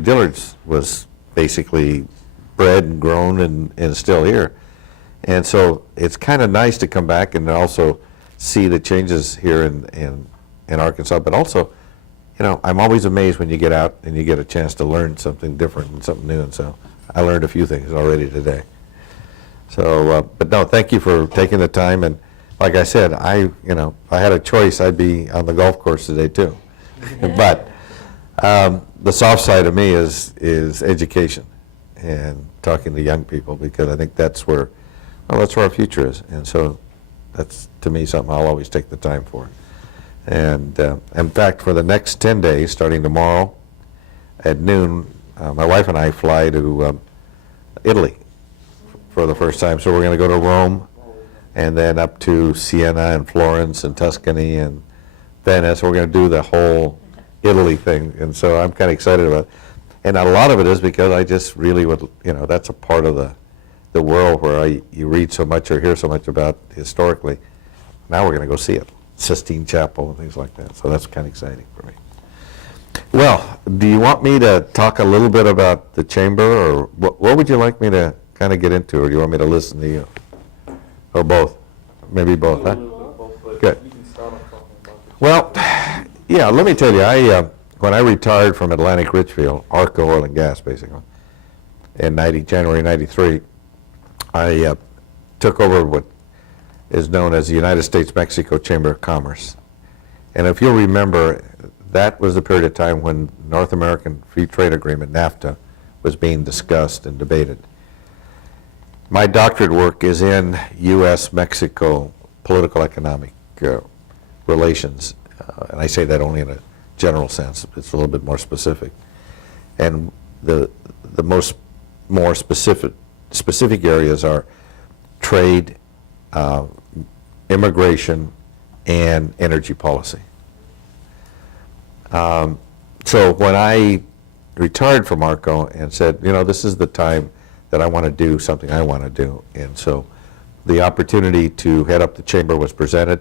due diligence was basically bred and grown and still here. And so it's kind of nice to come back and also see the changes here in Arkansas, but also, you know, I'm always amazed when you get out and you get a chance to learn something different and something new, and so I learned a few things already today. So, but no, thank you for taking the time, and like I said, if I had a choice, I'd be on the golf course today too. But the soft side of me is education and talking to young people, because I think that's where our future is, and so that's, to me, something I'll always take the time for. And in fact, for the next 10 days, starting tomorrow at noon, my wife and I fly to Italy for the first time. So we're going to go to Rome, and then up to Siena and Florence and Tuscany and Venice. We're going to do the whole Italy thing, and so I'm kind of excited about it. And a lot of it is because I just really would, that's a part of the world where you read so much or hear so much about historically. Now we're going to go see it, Sistine Chapel and things like that. So that's kind of exciting for me. Well, do you want me to talk a little bit about the chamber, or what would you like me to kind of get into, or do you want me to listen to you? Or both? Maybe both, huh? Good. Well, yeah, let me tell you, when I retired from Atlantic Richfield, Arco Oil and Gas, basically, in January 93, I took over what is known as the United States-Mexico Chamber of Commerce. And if you'll remember, that was the period of time when North American Free Trade Agreement, NAFTA, was being discussed and debated. My doctorate work is in U.S.-Mexico political economic relations, and I say that only in a general sense. It's a little bit more specific. And the more specific areas are trade, immigration, and energy policy. So when I retired from Arco and said, this is the time that I want to do something I want to do, and so the opportunity to head up the chamber was presented.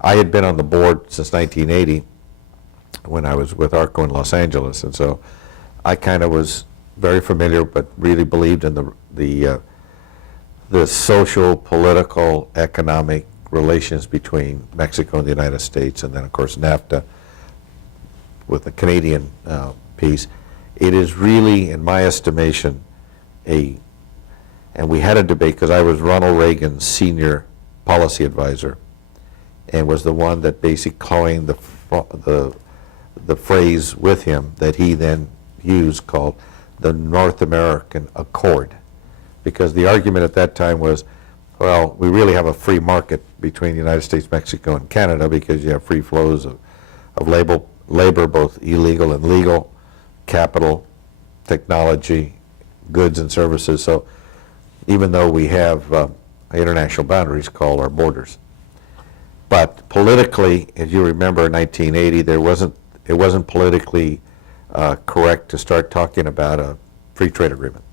I had been on the board since 1980 when I was with Arco in Los Angeles, and so I kind of was very familiar, but really believed in the social, political, economic relations between Mexico and the United States, and then of course NAFTA with the Canadian piece. It is really, in my estimation, and we had a debate because I was Ronald Reagan's senior policy advisor, and was the one that basically coined the phrase with him that he then used, called the North American Accord. Because the argument at that time was, well, we really have a free market between the United States, Mexico, and Canada, because you have free flows of labor, both illegal and legal, capital, technology, goods and services. So even though we have international boundaries called our borders. But politically, as you remember, in 1980, it wasn't politically correct to start talking about a free trade agreement.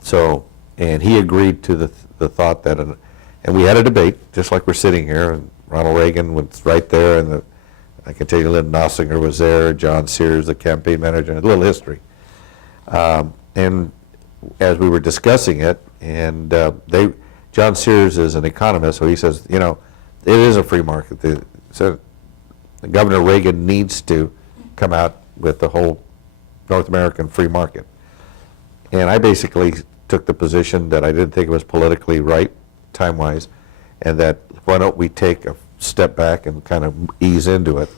So, and he agreed to the thought that, and we had a debate, just like we're sitting here, and Ronald Reagan was right there, and I can tell you Lynn Nossinger was there, John Sears, the campaign manager, and a little history. And as we were discussing it, and John Sears is an economist, so he says, it is a free market. So Governor Reagan needs to come out with the whole North American free market. And I basically took the position that I didn't think it was politically right, time-wise, and that why don't we take a step back and kind of ease into it.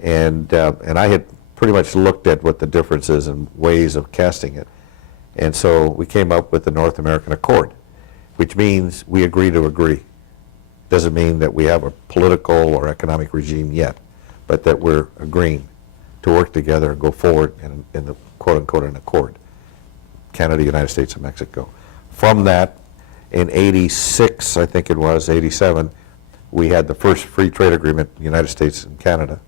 And I had pretty much looked at what the differences and ways of casting it. And so we came up with the North American Accord, which means we agree to agree. Doesn't mean that we have a political or economic regime yet, but that we're agreeing to work together and go forward in the quote-unquote an accord. Canada, United States, and Mexico. From that, in 86, I think it was, 87, we had the first free trade agreement, United States and Canada,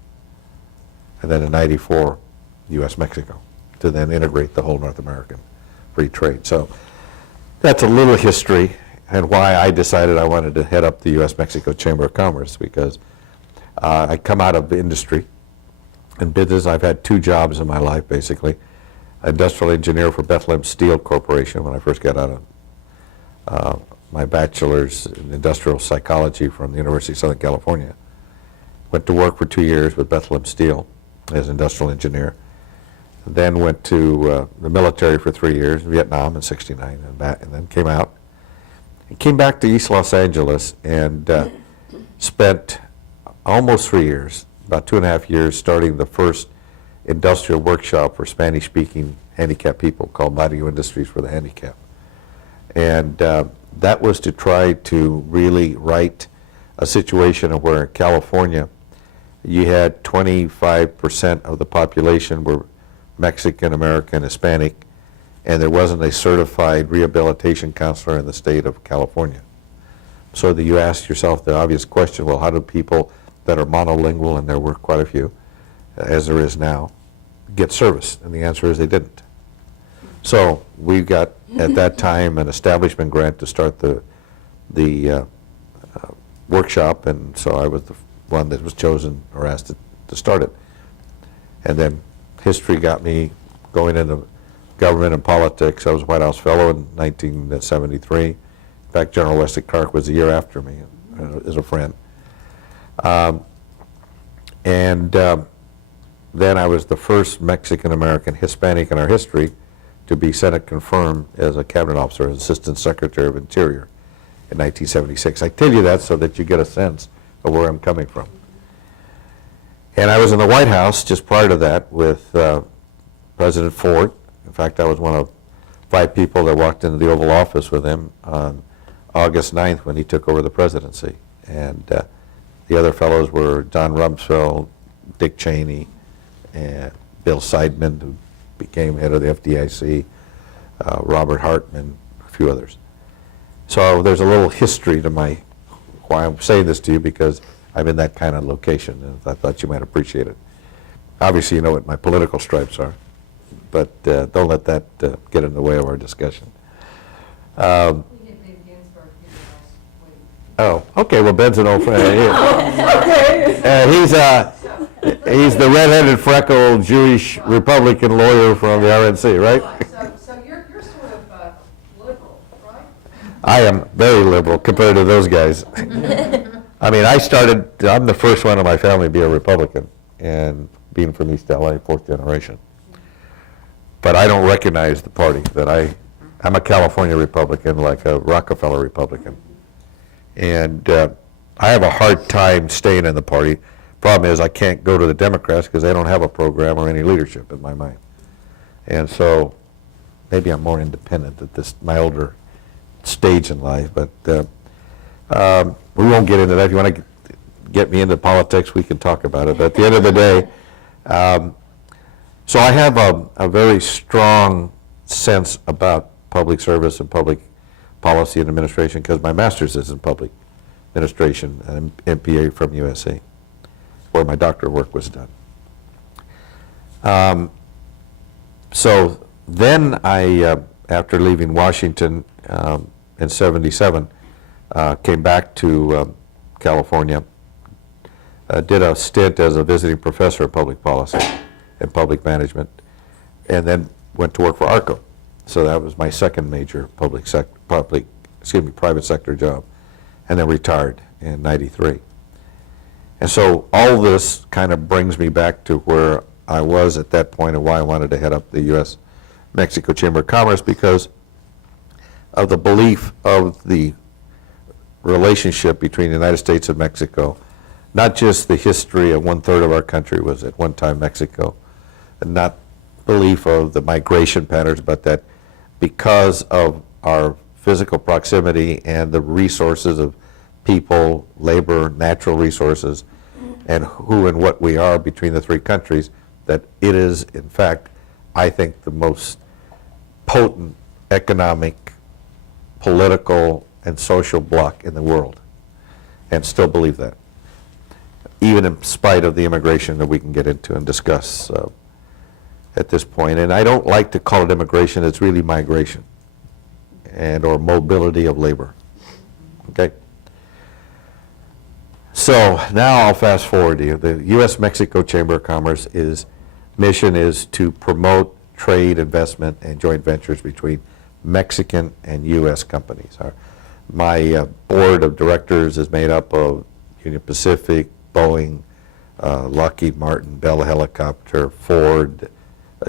and then in 94, U.S.-Mexico, to then integrate the whole North American free trade. So that's a little history and why I decided I wanted to head up the U.S.-Mexico Chamber of Commerce, because I come out of industry and business. I've had 2 jobs in my life, basically. industrial engineer for Bethlehem Steel Corporation when I first got out of my bachelor's in industrial psychology from the University of Southern California. Went to work for 2 years with Bethlehem Steel as industrial engineer. Then went to the military for 3 years, Vietnam in '69, and then came out. And came back to East Los Angeles and spent almost 3 years, about 2.5 years, starting the first industrial workshop for Spanish-speaking handicapped people called Barrio Industries for the Handicapped. And that was to try to really right a situation where in California you had 25% of the population were Mexican, American, Hispanic, and there wasn't a certified rehabilitation counselor in the state of California. So that you ask yourself the obvious question, well, how do people that are monolingual, and there were quite a few, as there is now, get service? And the answer is they didn't. So we got, at that time, an establishment grant to start the workshop, and so I was the one that was chosen or asked to start it. And then history got me going into government and politics. I was a White House Fellow in 1973. In fact, General Wesley Clark was a year after me as a friend. Then I was the first Mexican-American Hispanic in our history to be Senate confirmed as a cabinet officer, as Assistant Secretary of Interior in 1976. I tell you that so that you get a sense of where I'm coming from. And I was in the White House just prior to that with President Ford. In fact, I was one of 5 people that walked into the Oval Office with him on August 9th when he took over the presidency. And the other fellows were Don Rumsfeld, Dick Cheney, and Bill Seidman, who became head of the FDIC, Robert Hartman, a few others. So there's a little history to why I'm saying this to you, because I'm in that kind of location, and I thought you might appreciate it. Obviously, you know what my political stripes are, but don't let that get in the way of our discussion. Oh, okay. Well, Ben's an old friend. He's the red-headed, freckled Jewish Republican lawyer from the RNC, right? So you're sort of liberal, right? I am very liberal compared to those guys. I mean, I'm the first one in my family to be a Republican, and being from East LA, 4th generation. But I don't recognize the party. I'm a California Republican, like a Rockefeller Republican. And I have a hard time staying in the party. Problem is I can't go to the Democrats because they don't have a program or any leadership in my mind. And so maybe I'm more independent at my older stage in life, but we won't get into that. If you want to get me into politics, we can talk about it. But at the end of the day, so I have a very strong sense about public service and public policy and administration because my master's is in public administration and MPA from USC, where my doctoral work was done. So then I, after leaving Washington in '77, came back to California, did a stint as a visiting professor of public policy and public management, and then went to work for ARCO. So that was my second major private sector job, and then retired in '93. And so all this kind of brings me back to where I was at that point and why I wanted to head up the U.S.-Mexico Chamber of Commerce, because of the belief of the relationship between the United States and Mexico, not just the history of 1/3 of our country was at one time Mexico, and not belief of the migration patterns, but that because of our physical proximity and the resources of people, labor, natural resources, and who and what we are between the 3 countries, that it is, in fact, I think, the most potent economic, political, and social bloc in the world, and still believe that, even in spite of the immigration that we can get into and discuss at this point. And I don't like to call it immigration, it's really migration or mobility of labor. Okay? So now I'll fast forward to you. The U.S.-Mexico Chamber of Commerce mission is to promote trade, investment, and joint ventures between Mexican and U.S. companies. My board of directors is made up of Union Pacific, Boeing, Lockheed Martin, Bell Helicopter, Ford,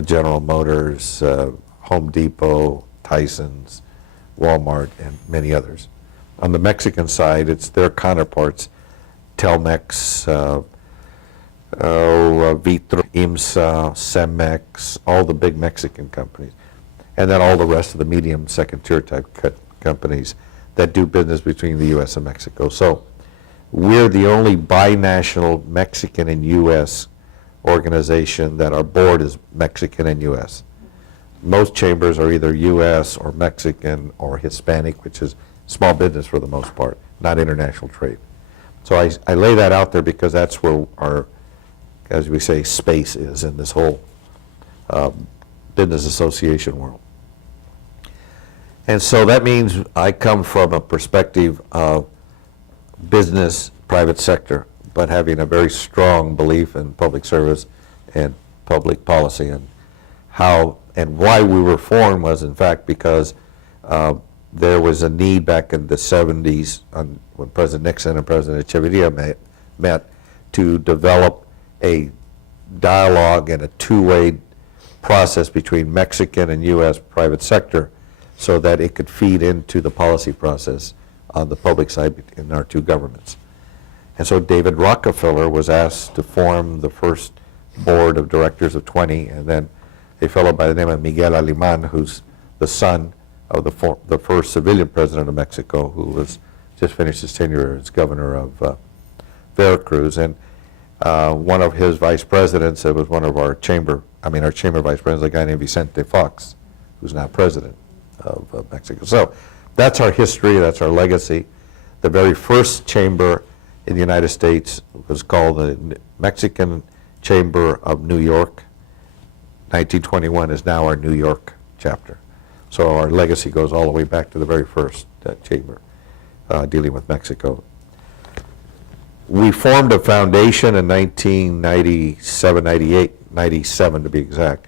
General Motors, Home Depot, Tyson's, Walmart, and many others. On the Mexican side, it's their counterparts, Telmex, Vitro, IMSA, Cemex, all the big Mexican companies, and then all the rest of the medium second-tier type companies that do business between the U.S. and Mexico. So we're the only binational Mexican and U.S. organization that our board is Mexican and U.S. Most chambers are either U.S. or Mexican or Hispanic, which is small business for the most part, not international trade. So I lay that out there because that's where our, as we say, space is in this whole business association world. And so that means I come from a perspective of business, private sector, but having a very strong belief in public service and public policy. And how and why we were formed was, in fact, because there was a need back in the 70s when President Nixon and President Echeverria met to develop a dialogue and a two-way process between Mexican and U.S. private sector so that it could feed into the policy process on the public side in our two governments. And so David Rockefeller was asked to form the first board of directors of 20, and then a fellow by the name of Miguel Alemán, who's the son of the first civilian president of Mexico, who was just finished his tenure as governor of Veracruz. And one of his vice presidents, it was one of our chamber vice presidents, a guy named Vicente Fox, who's now president of Mexico. So that's our history, that's our legacy. The very first chamber in the United States was called the Mexican Chamber of New York. 1921 is now our New York chapter. So our legacy goes all the way back to the very first chamber dealing with Mexico. We formed a foundation in 1997, 98, 97 to be exact,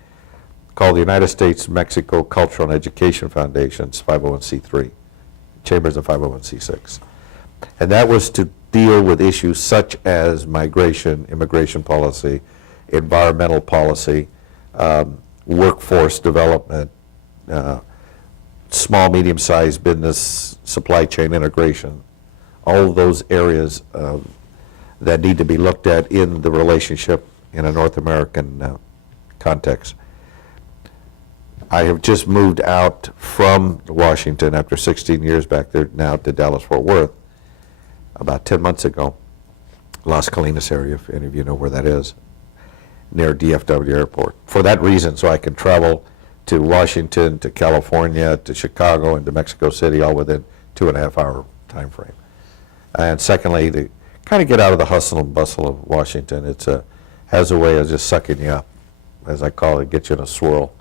called the United States Mexico Cultural and Education Foundation, it's 501c3. Chamber's a 501c6. And that was to deal with issues such as migration, immigration policy, environmental policy, workforce development, small, medium-sized business, supply chain integration, all of those areas that need to be looked at in the relationship in a North American context. I have just moved out from Washington after 16 years back there now to Dallas-Fort Worth about 10 months ago, Las Colinas area, if any of you know where that is, near DFW Airport. For that reason, so I can travel to Washington, to California, to Chicago, and to Mexico City, all within 2.5 hour time frame. And secondly, to kind of get out of the hustle and bustle of Washington. It's has a way of just sucking you up, as I call it, get you in a swirl.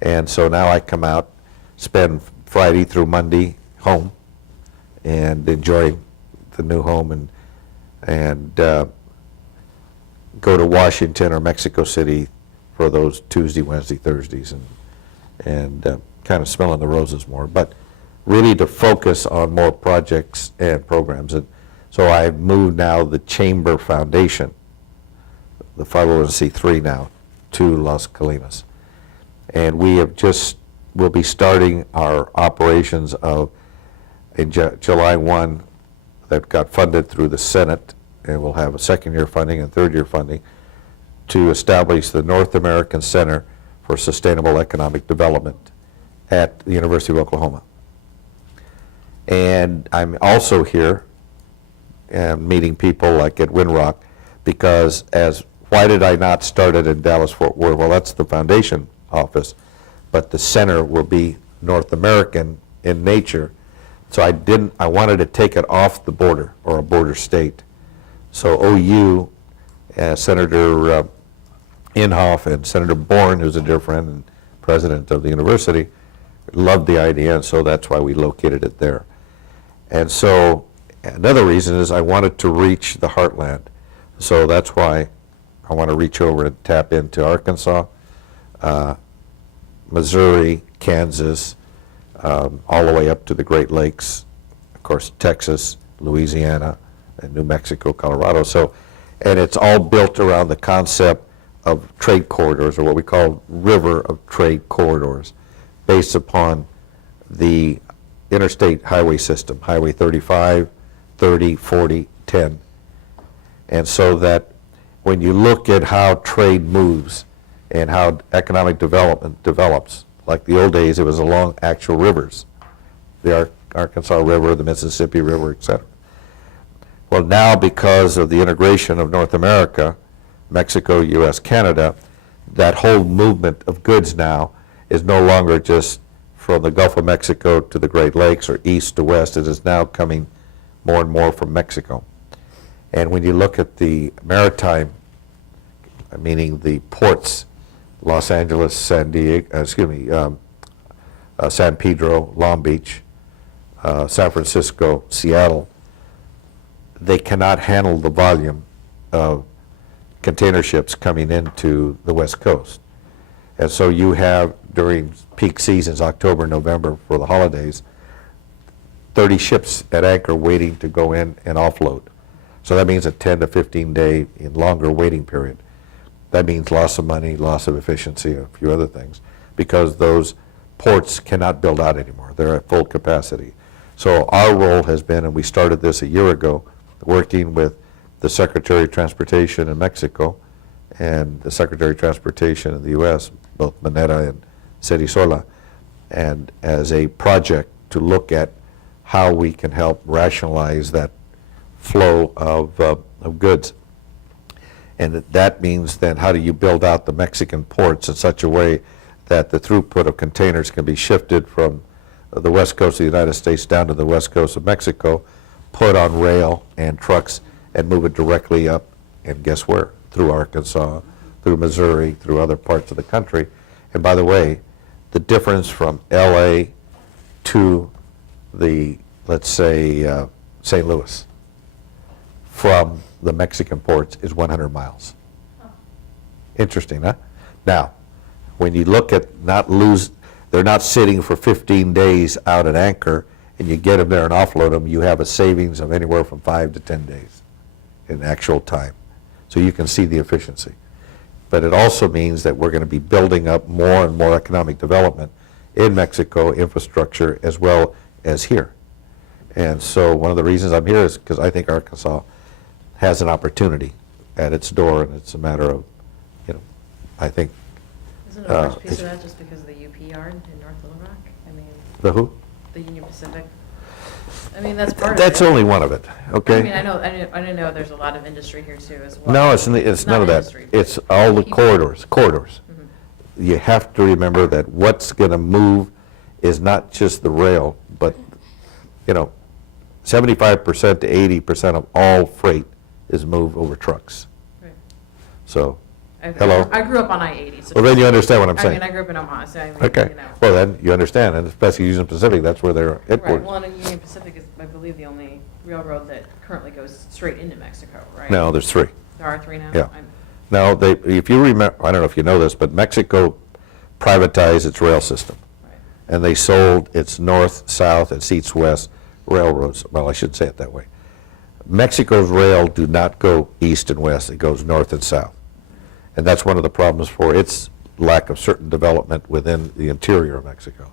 And so now I come out, spend Friday through Monday home, and enjoy the new home, and go to Washington or Mexico City for those Tuesday, Wednesday, Thursdays, and kind of smelling the roses more, but really to focus on more projects and programs. And so I've moved now the Chamber Foundation, the 501c3 now, to Las Colinas. And we'll be starting our operations in July 1 that got funded through the Senate, and we'll have a second-year funding and third-year funding to establish the North American Center for Sustainable Economic Development at the University of Oklahoma. And I'm also here meeting people like at Winrock, because why did I not start it in Dallas-Fort Worth? Well, that's the foundation office, but the center will be North American in nature. So I wanted to take it off the border, or a border state. So OU, Senator Inhofe and Senator Bourne, who's a dear friend and president of the university, loved the idea, and so that's why we located it there. And so another reason is I wanted to reach the heartland. So that's why I want to reach over and tap into Arkansas, Missouri, Kansas, all the way up to the Great Lakes, of course, Texas, Louisiana, and New Mexico, Colorado. So, and it's all built around the concept of trade corridors, or what we call river of trade corridors, based upon the interstate highway system, Highway 35, 30, 40, 10. And so that when you look at how trade moves and how economic development develops, like the old days, it was along actual rivers, the Arkansas River, the Mississippi River, et cetera. Well, now because of the integration of North America, Mexico, U.S., Canada, that whole movement of goods now is no longer just from the Gulf of Mexico to the Great Lakes or east to west. It is now coming more and more from Mexico. And when you look at the maritime, meaning the ports, Los Angeles, San Pedro, Long Beach, San Francisco, Seattle, they cannot handle the volume of container ships coming into the West Coast. And so you have, during peak seasons, October, November, for the holidays, 30 ships at anchor waiting to go in and offload. So that means a 10 to 15 day longer waiting period. That means loss of money, loss of efficiency, a few other things, because those ports cannot build out anymore. They're at full capacity. So our role has been, and we started this a year ago, working with the Secretary of Transportation in Mexico and the Secretary of Transportation in the U.S., both Mineta and Cerisola, and as a project to look at how we can help rationalize that flow of goods. And that means then how do you build out the Mexican ports in such a way that the throughput of containers can be shifted from the west coast of the United States down to the west coast of Mexico, put on rail and trucks, and move it directly up, and guess where? Through Arkansas, through Missouri, through other parts of the country. And by the way, the difference from LA to the, let's say, St. Louis, from the Mexican ports is 100 miles. Interesting, huh? Now, when you look at they're not sitting for 15 days out at anchor, and you get them there and offload them, you have a savings of anywhere from 5 to 10 days in actual time. So you can see the efficiency. But it also means that we're going to be building up more and more economic development in Mexico, infrastructure, as well as here. And so one of the reasons I'm here is because I think Arkansas has an opportunity at its door, and it's a matter of, I think. Isn't a large piece of that just because of the UP yard in North Little Rock? I mean, The who? the Union Pacific. I mean, that's part of it. That's only one of it, okay? I mean, I didn't know there's a lot of industry here too as well. No, it's none of that. industry, but It's all the people. corridors. Mhm. You have to remember that what's going to move is not just the rail, but, 75% to 80% of all freight is moved over trucks. Right. So, I hello? I grew up on I-80. So Well, then you understand what I'm I saying. mean, I grew up in Omaha, so I mean, Okay, well then, you understand, and especially Union Pacific, that's where they're Right, headquarters. well, and Union Pacific is, I believe, the only railroad that currently goes straight into Mexico, right? No, there's three. There are three now? Yeah. Now, if you remember, I don't know if you know this, but Mexico privatized its rail system. Right. And they sold its north, south, and east-west railroads. Well, I shouldn't say it that way. Mexico's rail do not go east and west. It goes north and south. And that's one of the problems for its lack of certain development within the interior of Mexico.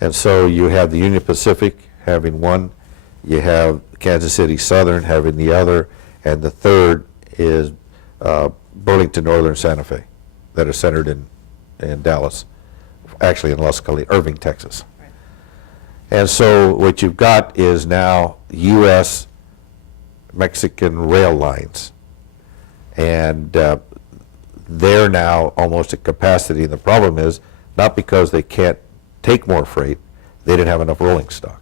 And so you have the Union Pacific having one, you have Kansas City Southern having the other, and the third is Burlington Northern Santa Fe, that are centered in Dallas, actually in Irving, Texas. Right. And so what you've got is now U.S. Mexican rail lines, and they're now almost at capacity. And the problem is not because they can't take more freight, they didn't have enough rolling stock.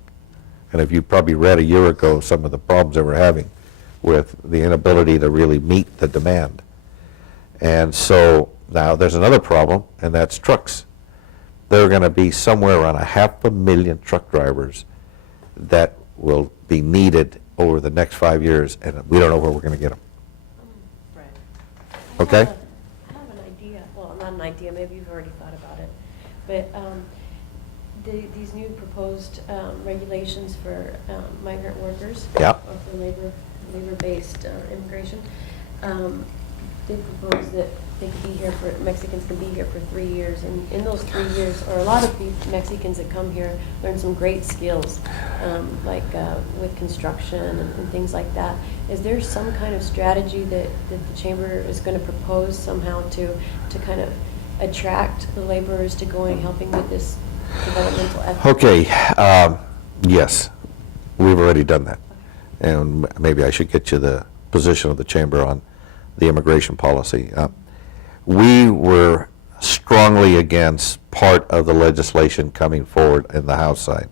And if you probably read a year ago some of the problems they were having with the inability to really meet the demand. And so now there's another problem, and that's trucks. There are going to be somewhere around 500,000 truck drivers that will be needed over the next 5 years, and we don't know where we're going to get them. Right. Okay? I have an idea, well, not an idea, maybe you've already thought about it. but these new proposed regulations for migrant workers. Yeah. Or for labor-based immigration, they propose that they could be here for, Mexicans can be here for 3 years. And in those 3 years, or a lot of Mexicans that come here learn some great skills, like with construction and things like that. Is there some kind of strategy that the chamber is going to propose somehow to kind of attract the laborers to going, helping with this developmental effort? Okay, yes, we've already done that. And maybe I should get you the position of the chamber on the immigration policy. We were strongly against part of the legislation coming forward in the House side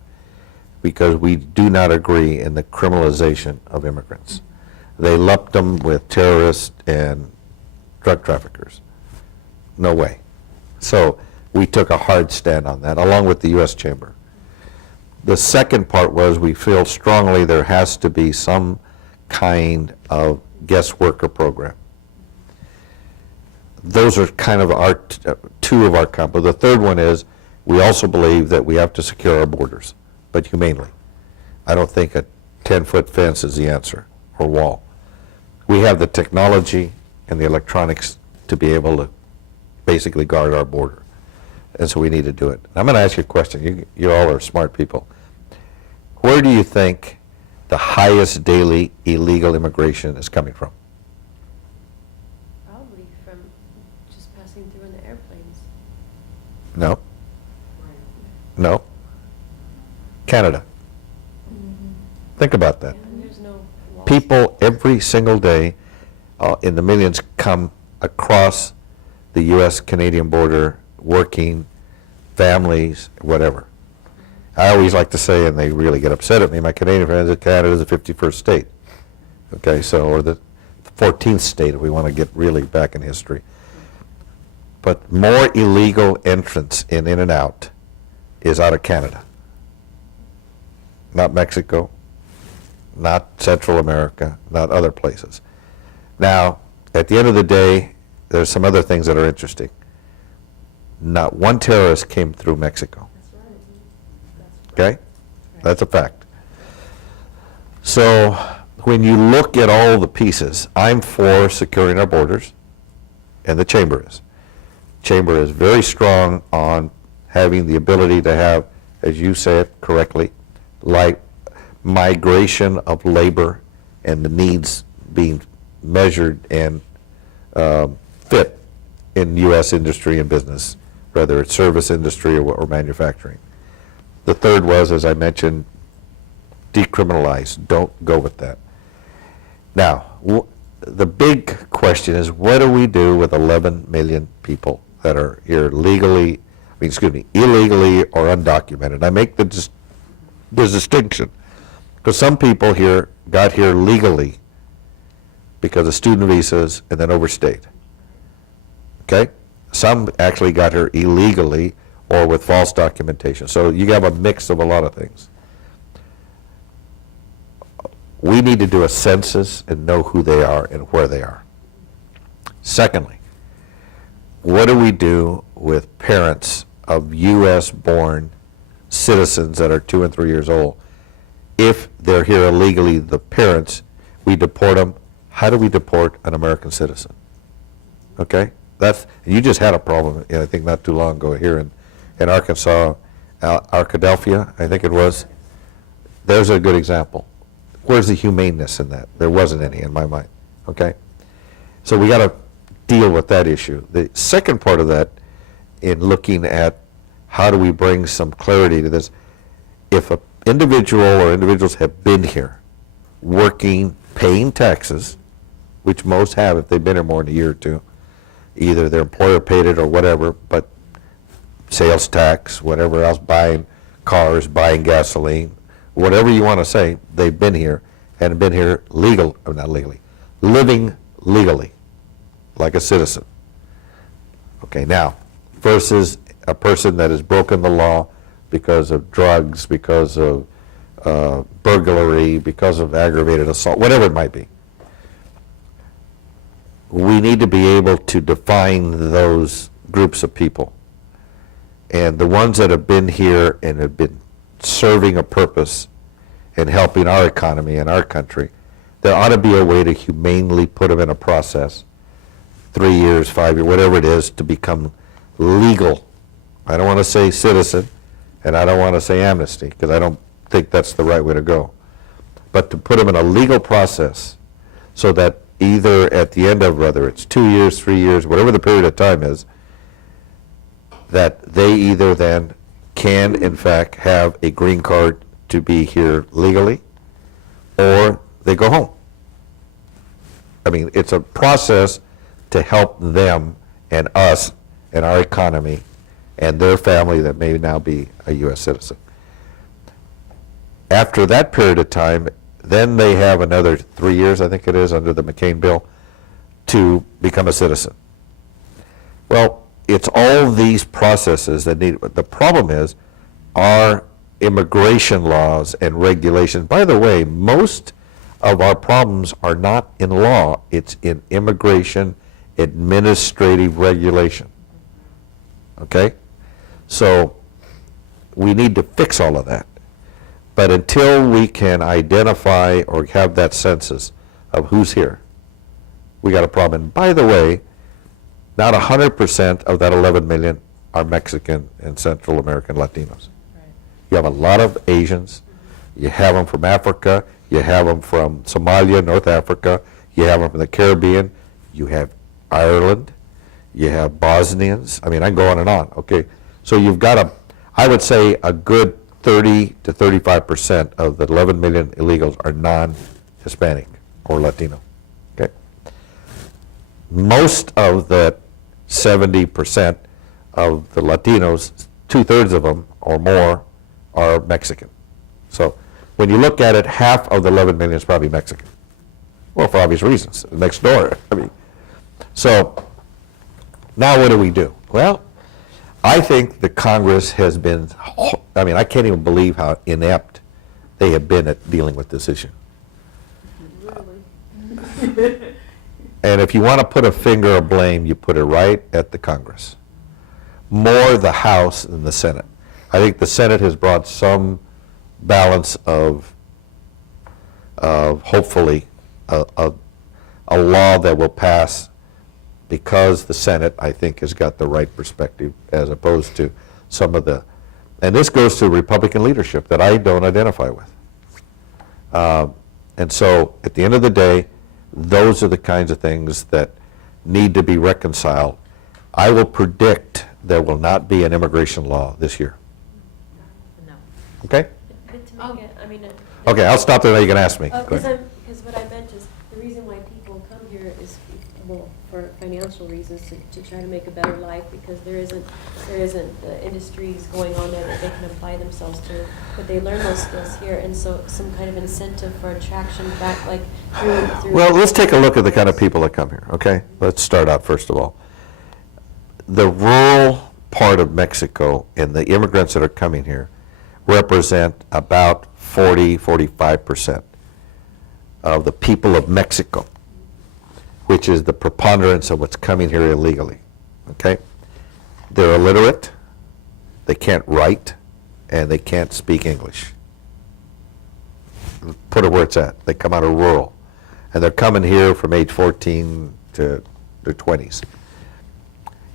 because we do not agree in the criminalization of immigrants. They lumped them with terrorists and drug traffickers. No way. So we took a hard stand on that, along with the U.S. Chamber. The second part was we feel strongly there has to be some kind of guest worker program. Those are kind of our two of our combo. The third one is we also believe that we have to secure our borders, but humanely. I don't think a 10-foot fence is the answer, or wall. We have the technology and the electronics to be able to basically guard our border, and so we need to do it. I'm going to ask you a question. You all are smart people. Where do you think the highest daily illegal immigration is coming from? Probably from just passing through in the airplanes. No. No. Canada. Think about that. And there's no laws. People every single day in the millions come across the U.S.-Canadian border working, families, whatever. I always like to say, and they really get upset at me, my Canadian friends, that Canada is the 51st state. Okay, so, or the 14th state if we want to get really back in history. But more illegal entrance in and out is out of Canada. Not Mexico, not Central America, not other places. Now, at the end of the day, there's some other things that are interesting. Not one terrorist came through Mexico. Okay? That's a fact. So when you look at all the pieces, I'm for securing our borders, and the chamber is. Chamber is very strong on having the ability to have, as you say it correctly, like migration of labor and the needs being measured and fit in U.S. industry and business, whether it's service industry or manufacturing. The third was, as I mentioned, decriminalize. Don't go with that. Now, the big question is, what do we do with 11 million people that are here illegally or undocumented? I make the distinction, because some people here got here legally because of student visas and then overstayed. Okay? Some actually got here illegally or with false documentation. So you have a mix of a lot of things. We need to do a census and know who they are and where they are. Secondly, what do we do with parents of U.S.-born citizens that are 2 and 3 years old? If they're here illegally, the parents, we deport them. How do we deport an American citizen? Okay? You just had a problem, I think, not too long ago here in Arkansas, Arkadelphia, I think it was. There's a good example. Where's the humaneness in that? There wasn't any in my mind. Okay? So we got to deal with that issue. The second part of that, in looking at how do we bring some clarity to this, if an individual or individuals have been here, working, paying taxes, which most have if they've been here more than a year or two, either their employer paid it or whatever, but sales tax, whatever else, buying cars, buying gasoline, whatever you want to say, they've been here and been here not legally, living legally, like a citizen. Okay, now, versus a person that has broken the law because of drugs, because of burglary, because of aggravated assault, whatever it might be. We need to be able to define those groups of people And the ones that have been here and have been serving a purpose and helping our economy and our country, there ought to be a way to humanely put them in a process, 3 years, 5 years, whatever it is, to become legal. I don't want to say citizen, and I don't want to say amnesty, because I don't think that's the right way to go. But to put them in a legal process so that either at the end of, whether it's 2 years, 3 years, whatever the period of time is, that they either then can, in fact, have a green card to be here legally, or they go home. I mean, it's a process to help them and us and our economy and their family that may now be a U.S. citizen. After that period of time, then they have another 3 years, I think it is, under the McCain bill, to become a citizen. Well, it's all these processes that need, the problem is our immigration laws and regulations. By the way, most of our problems are not in law, it's in immigration administrative regulation. Okay? So we need to fix all of that. But until we can identify or have that census of who's here, we got a problem. And by the way, not 100% of that 11 million are Mexican and Central American Latinos. Right. You have a lot of Asians. You have them from Africa. You have them from Somalia, North Africa. You have them from the Caribbean. You have Ireland. You have Bosnians. I mean, I can go on and on. Okay, so you've got I would say a good 30 to 35% of the 11 million illegals are non-Hispanic or Latino. Okay, most of the 70% of the Latinos, 2/3 of them or more, are Mexican. So when you look at it, half of the 11 million is probably Mexican. Well, for obvious reasons, next door. I mean, so now what do we do? Well, I think the Congress has been, I mean, I can't even believe how inept they have been at dealing with this issue. And if you want to put a finger of blame, you put it right at the Congress. More the House than the Senate. I think the Senate has brought some balance of hopefully a law that will pass, because the Senate, I think, has got the right perspective as opposed to some of the, and this goes to Republican leadership that I don't identify with. And so at the end of the day, those are the kinds of things that need to be reconciled. I will predict there will not be an immigration law this year. No. Okay? But to make it, I mean. Okay, I'll stop there, now you can ask me. Go Because ahead. what I meant is, the reason why people come here is, well, for financial reasons, to try to make a better life, because there isn't industries going on there that they can apply themselves to, but they learn those skills here, and so some kind of incentive for attraction back, like through. Well, let's take a look at the kind of people that come here, okay? Let's start out first of all. The rural part of Mexico and the immigrants that are coming here represent about 40–45% of the people of Mexico, which is the preponderance of what's coming here illegally, okay? They're illiterate, they can't write, and they can't speak English. Put it where it's at. They come out of rural. And they're coming here from age 14 to their 20s.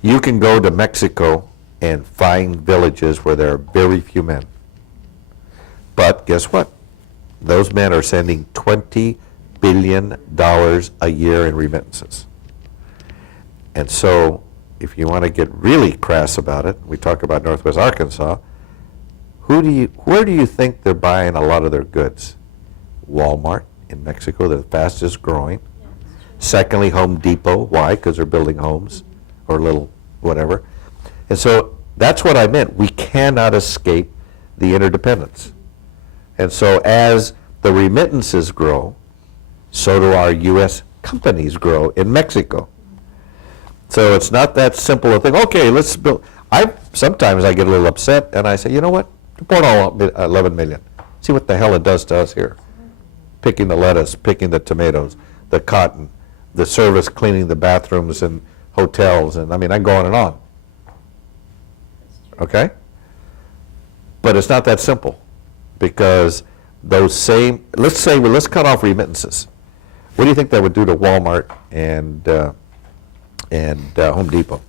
You can go to Mexico and find villages where there are very few men. But guess what? Those men are sending $20 billion a year in remittances. And so if you want to get really crass about it, we talk about Northwest Arkansas, where do you think they're buying a lot of their goods? Walmart in Mexico, they're the fastest growing. Secondly, Home Depot. Why? Because they're building homes or little whatever. And so that's what I meant. We cannot escape the interdependence. And so as the remittances grow, so do our U.S. companies grow in Mexico. So it's not that simple a thing. Okay, let's build. Sometimes I get a little upset and I say, you know what? Deport all 11 million. See what the hell it does to us here. Picking the lettuce, picking the tomatoes, the cotton, the service cleaning the bathrooms and hotels, and I mean, I go on and on. okay? But it's not that simple, because those same, let's say, well, let's cut off remittances. What do you think that would do to Walmart and Home Depot?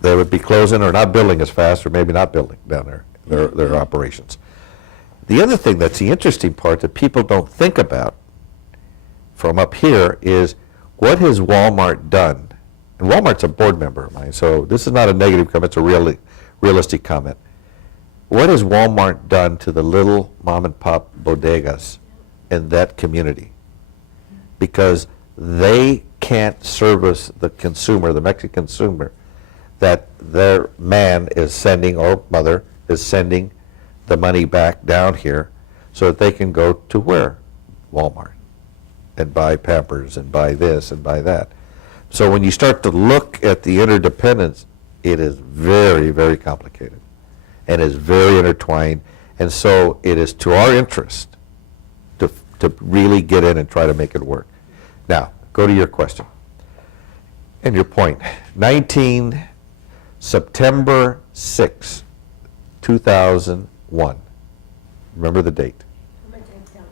They would be closing or not building as fast, or maybe not building down there, their operations. The other thing that's the interesting part that people don't think about from up here is, what has Walmart done? And Walmart's a board member of mine, so this is not a negative comment, it's a realistic comment. What has Walmart done to the little mom and pop bodegas in that community? Because they can't service the consumer, the Mexican consumer, that their man is sending, or mother is sending the money back down here so that they can go to where? Walmart, and buy Pampers and buy this and buy that. So when you start to look at the interdependence, it is very, very complicated and is very intertwined. And so it is to our interest to really get in and try to make it work. Now, go to your question and your point. September 6, 2001. Remember the date. I'm gonna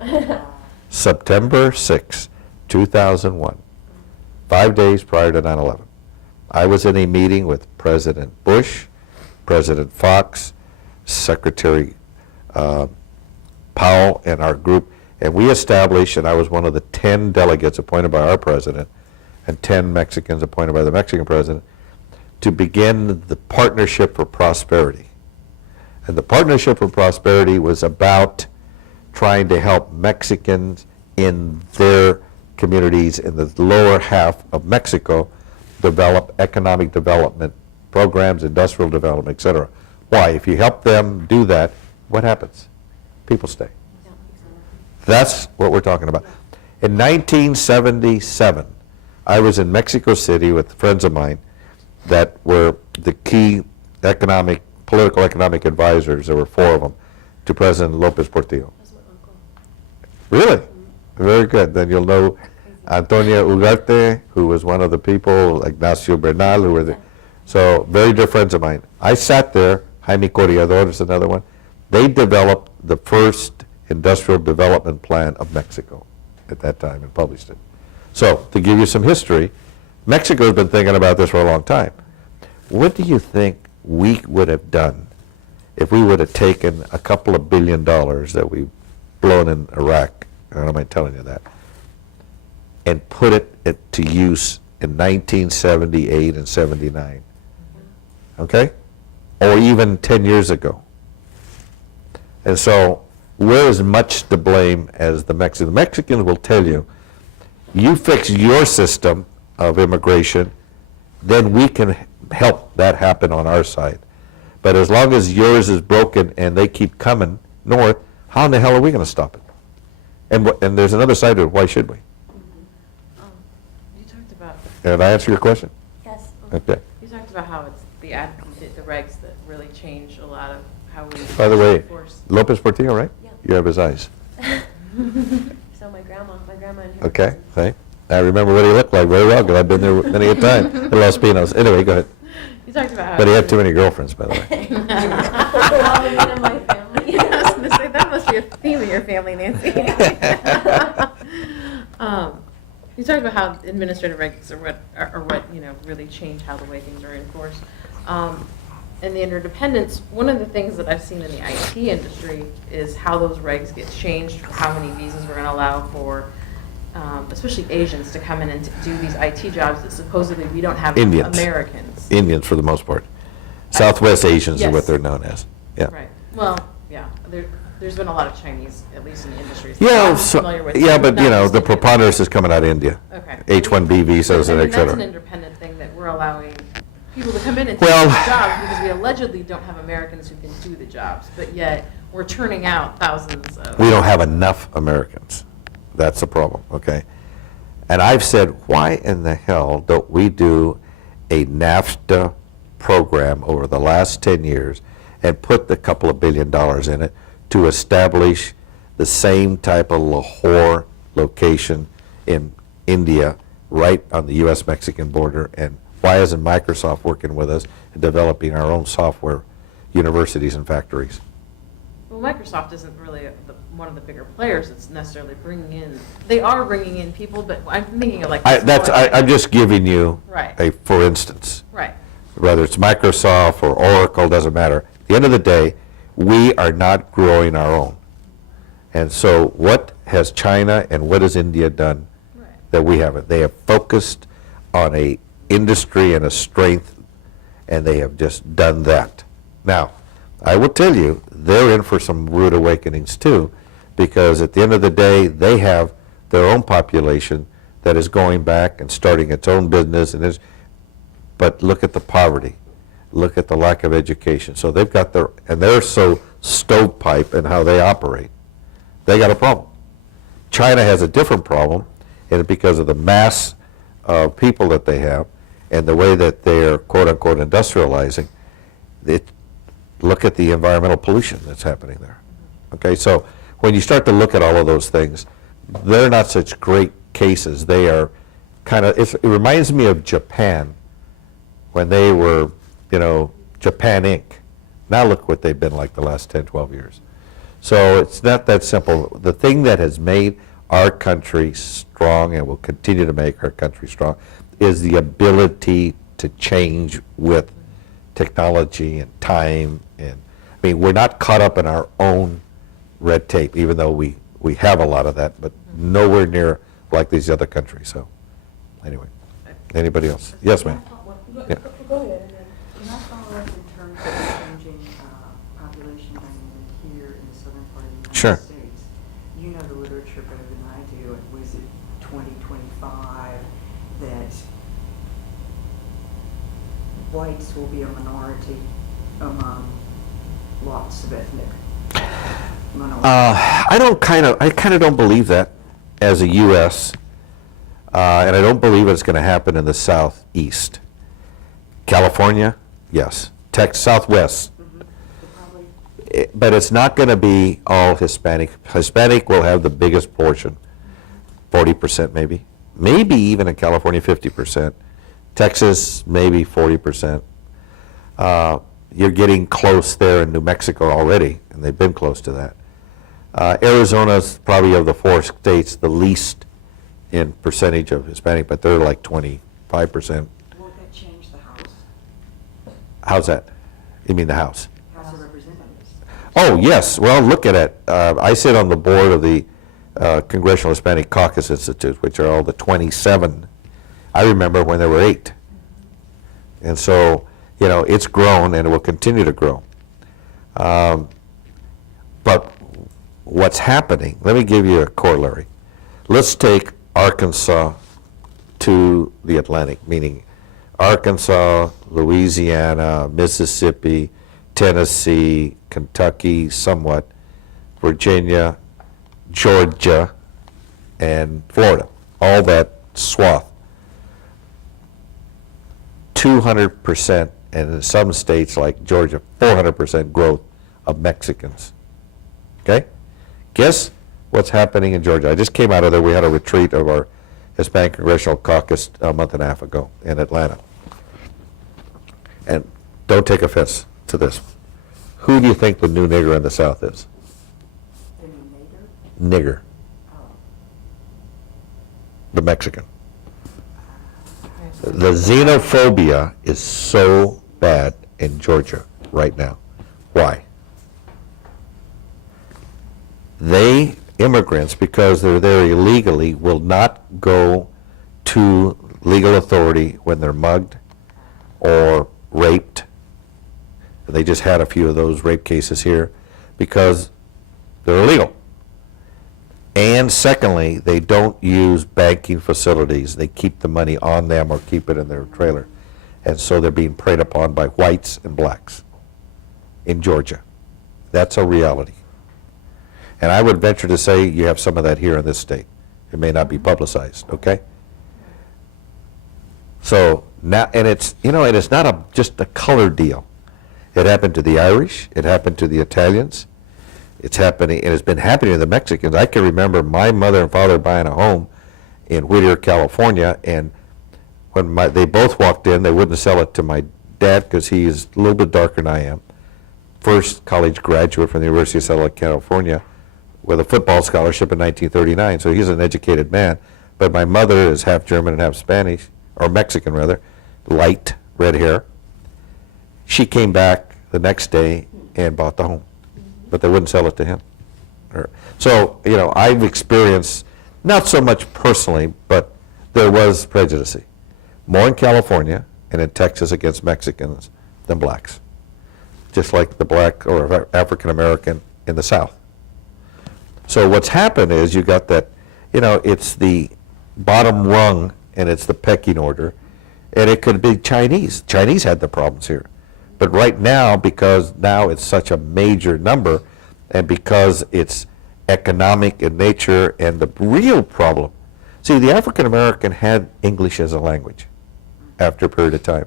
take it down. September 6, 2001. 5 days prior to 9/11. I was in a meeting with President Bush, President Fox, Secretary Powell, and our group, and we established, and I was one of the 10 delegates appointed by our president and 10 Mexicans appointed by the Mexican president, to begin the Partnership for Prosperity. And the Partnership for Prosperity was about trying to help Mexicans in their communities in the lower half of Mexico develop economic development programs, industrial development, et cetera. Why? If you help them do that, what happens? People stay. Yeah, exactly. That's what we're talking about. In 1977, I was in Mexico City with friends of mine that were the key political economic advisors. There were 4 of them to President Lopez Portillo. That's my uncle. Really? Very good. Then you'll know Antonia Ugarte, who was one of the people, Ignacio Bernal, who were the, so very dear friends of mine. I sat there, Jaime Corredor is another one. They developed the first industrial development plan of Mexico at that time and published it. So, to give you some history, Mexico's been thinking about this for a long time. What do you think we would have done if we would have taken a couple of $1 billion that we've blown in Iraq, I don't mind telling you that, and put it to use in 1978 and 79, okay? Or even 10 years ago. And so we're as much to blame as the Mexicans. The Mexicans will tell you, you fix your system of immigration, then we can help that happen on our side. But as long as yours is broken and they keep coming north, how in the hell are we going to stop it? And there's another side to it. Why should we? You talked about, Did I answer your question? Yes. Okay. you talked about how it's the regs that really change a lot of how we By the way, enforce. Lopez Portillo, right? Yeah. You have his eyes. So my grandma inherited. Okay, see? I remember what he looked like very well, because I've been there many a time in Los Pinos. Anyway, go ahead. You talked about how. But he had too many girlfriends, by the way. All the men in my family. I was going to say, that must be a theme of your family, Nancy. You talked about how administrative regs are what really change how the way things are enforced. And the interdependence, one of the things that I've seen in the IT industry is how those regs get changed, for how many visas we're going to allow for, especially Asians, to come in and to do these IT jobs that supposedly we don't have Indians. Americans. Indians for the most part. Southwest Asians is what Yes. they're known as. Yeah. Right. Well, yeah, there's been a lot of Chinese, at least in the industry. Yeah, I'm so, familiar with yeah, but not you know, just the India. preponderance is coming out of India. Okay. H-1B visas I and mean, et that's an cetera. independent thing that we're allowing people to come in and take Well- these jobs because we allegedly don't have Americans who can do the jobs, but yet we're turning out thousands of. We don't have enough Americans. That's the problem, okay? And I've said, why in the hell don't we do a NAFTA program over the last 10 years and put the couple of $1 billion in it to establish the same type of Lahore location in India, right on the U.S.-Mexican border, and Why isn't Microsoft working with us and developing our own software universities and factories? Well, Microsoft isn't really one of the bigger players that's necessarily bringing in, they are bringing in people, but I'm thinking of like. I'm just giving you Right. a, for instance. Right. Whether it's Microsoft or Oracle, doesn't matter. At the end of the day, we are not growing our own. And so what has China and what has India done Right. that we haven't? They have focused on a industry and a strength, and they have just done that. Now, I will tell you, they're in for some rude awakenings too, because at the end of the day, they have their own population that is going back and starting its own business, and but look at the poverty, look at the lack of education. So they've got and they're so stovepipe in how they operate. They got a problem. China has a different problem, and it's because of the mass of people that they have and the way that they're quote-unquote industrializing. Look at the environmental pollution that's happening there. Okay, so when you start to look at all of those things, they're not such great cases. They are kind of, it reminds me of Japan when they were, Japan Inc. Now look what they've been like the last 10, 12 years. So it's not that simple. The thing that has made our country strong and will continue to make our country strong is the ability to change with technology and time. And I mean, we're not caught up in our own red tape, even though we have a lot of that, but nowhere near like these other countries. So anyway, anybody else? Yes, ma'am. Yeah. Go ahead. Can I follow up in terms of the changing population dynamic here in the southern part of the United Sure. States? You know the literature better than I do. Was it 2025 that whites will be a minority among lots of ethnic minorities? I kind of don't believe that as a U.S., and I don't believe it's going to happen in the Southeast. California, yes. Southwest. But it's not going to be all Hispanic. Hispanic will have the biggest portion, 40% maybe. Maybe even in California, 50%. Texas, maybe 40%. You're getting close there in New Mexico already, and they've been close to that. Arizona's probably of the 4 states the least in percentage of Hispanic, but they're like 25%. Will that change the House? How's that? You mean the House? House of Representatives? Oh, yes. Well, look at it. I sit on the board of the Congressional Hispanic Caucus Institute, which are all the 27. I remember when there were 8. And so, it's grown and it will continue to grow. But what's happening, let me give you a corollary. Let's take Arkansas to the Atlantic, meaning Arkansas, Louisiana, Mississippi, Tennessee, Kentucky, somewhat, Virginia, Georgia, and Florida, all that swath. 200%, and in some states like Georgia, 400% growth of Mexicans. Okay? Guess what's happening in Georgia? I just came out of there. We had a retreat of our Hispanic Congressional Caucus a month and a half ago in Atlanta. And don't take offense to this. Who do you think the new nigger in the South is? The new neighbor? Nigger. The Mexican. The xenophobia is so bad in Georgia right now. Why? Immigrants, because they're there illegally, will not go to legal authority when they're mugged or raped. They just had a few of those rape cases here because they're illegal. And secondly, they don't use banking facilities. They keep the money on them or keep it in their trailer. And so they're being preyed upon by whites and blacks in Georgia. That's a reality. And I would venture to say you have some of that here in this state. It may not be publicized, okay? So now, and it's, and it's not just a color deal. It happened to the Irish. It happened to the Italians. It's happening, and it's been happening to the Mexicans. I can remember my mother and father buying a home in Whittier, California, and when they both walked in, they wouldn't sell it to my dad because he's a little bit darker than I am. First college graduate from the University of Southern California with a football scholarship in 1939, so he's an educated man. But my mother is half German and half Spanish, or Mexican rather, light red hair. She came back the next day and bought the home, but they wouldn't sell it to him. So, you know, I've experienced, not so much personally, but there was prejudice. More in California and in Texas against Mexicans than blacks. Just like the black or African American in the South. So what's happened is you got that, you know, it's the bottom rung and it's the pecking order, and it could be Chinese. Chinese had the problems here. But right now, because now it's such a major number, and because it's economic in nature, and the real problem, see, the African American had English as a language after a period of time.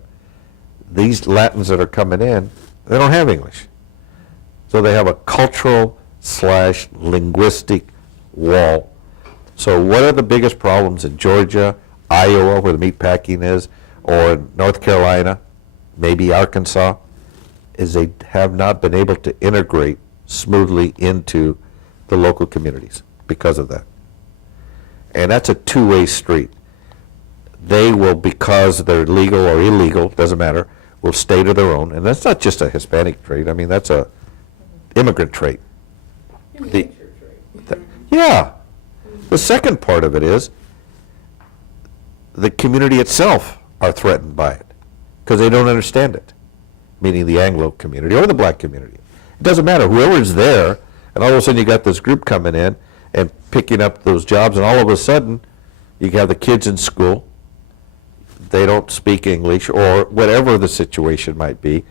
These Latins that are coming in, they don't have English. So they have a cultural / linguistic wall. So what are the biggest problems in Georgia, Iowa, where the meat packing is, or North Carolina, maybe Arkansas, is they have not been able to integrate smoothly into the local communities because of that. And that's a two-way street. They will, because they're legal or illegal, doesn't matter, will stay to their own. And that's not just a Hispanic trait. I mean, that's a immigrant trait. Yeah. The second part of it is the community itself are threatened by it because they don't understand it, meaning the Anglo community or the black community. It doesn't matter. Whoever's there, and all of a sudden you got this group coming in and picking up those jobs, and all of a sudden you have the kids in school, they don't speak English, or whatever the situation might be,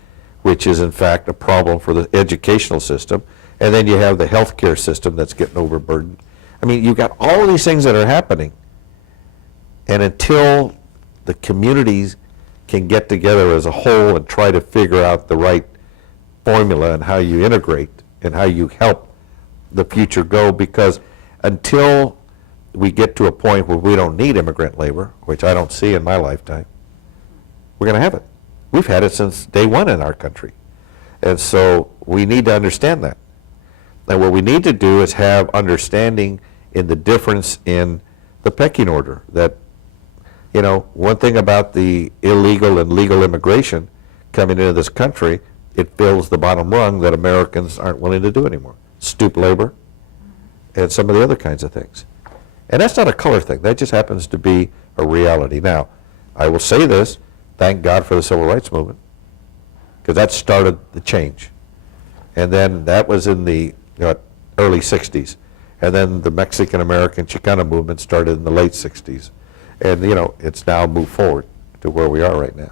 which is in fact a problem for the educational system. And then you have the healthcare system that's getting overburdened. I mean, you've got all of these things that are happening. And until the communities can get together as a whole and try to figure out the right formula and how you integrate and how you help the future go, because until we get to a point where we don't need immigrant labor, which I don't see in my lifetime, we're going to have it. We've had it since day one in our country. And so we need to understand that. And what we need to do is have understanding in the difference in the pecking order. That, you know, one thing about the illegal and legal immigration coming into this country, it fills the bottom rung that Americans aren't willing to do anymore. Stoop labor and some of the other kinds of things. And that's not a color thing. That just happens to be a reality. Now, I will say this, thank God for the Civil Rights Movement, because that started the change. And then that was in the early 60s. And then the Mexican-American Chicana movement started in the late 60s. And, you know, it's now moved forward to where we are right now.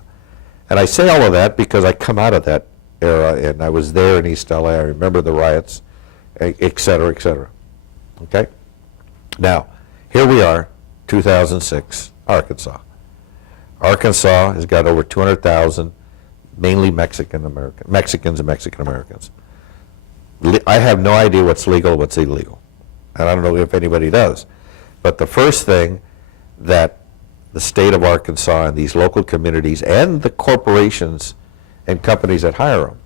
And I say all of that because I come out of that era, and I was there in East LA. I remember the riots, et cetera, et cetera. Okay? Now, here we are, 2006, Arkansas. Arkansas has got over 200,000, mainly Mexicans and Mexican-Americans. I have no idea what's legal, what's illegal. And I don't know if anybody does. But the first thing that the state of Arkansas and these local communities and the corporations and companies that hire them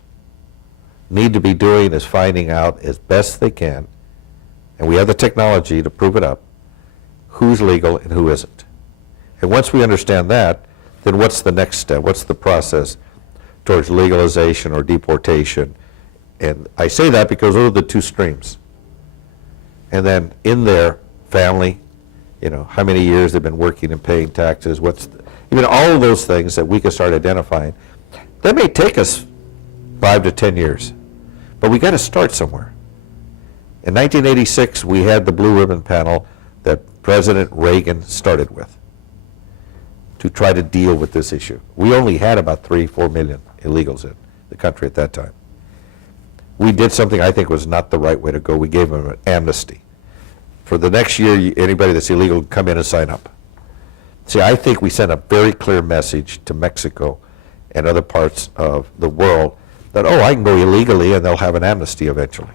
need to be doing is finding out as best they can, and we have the technology to prove it up, who's legal and who isn't. And once we understand that, then what's the next step? What's the process towards legalization or deportation? And I say that because those are the two streams. And then in there, family, you know, how many years they've been working and paying taxes, all of those things that we can start identifying. That may take us 5 to 10 years, but we got to start somewhere. In 1986, we had the Blue Ribbon Panel that President Reagan started with to try to deal with this issue. We only had about 3-4 million illegals in the country at that time. We did something I think was not the right way to go. We gave them an amnesty. For the next year, anybody that's illegal can come in and sign up. See, I think we sent a very clear message to Mexico and other parts of the world that, oh, I can go illegally and they'll have an amnesty eventually.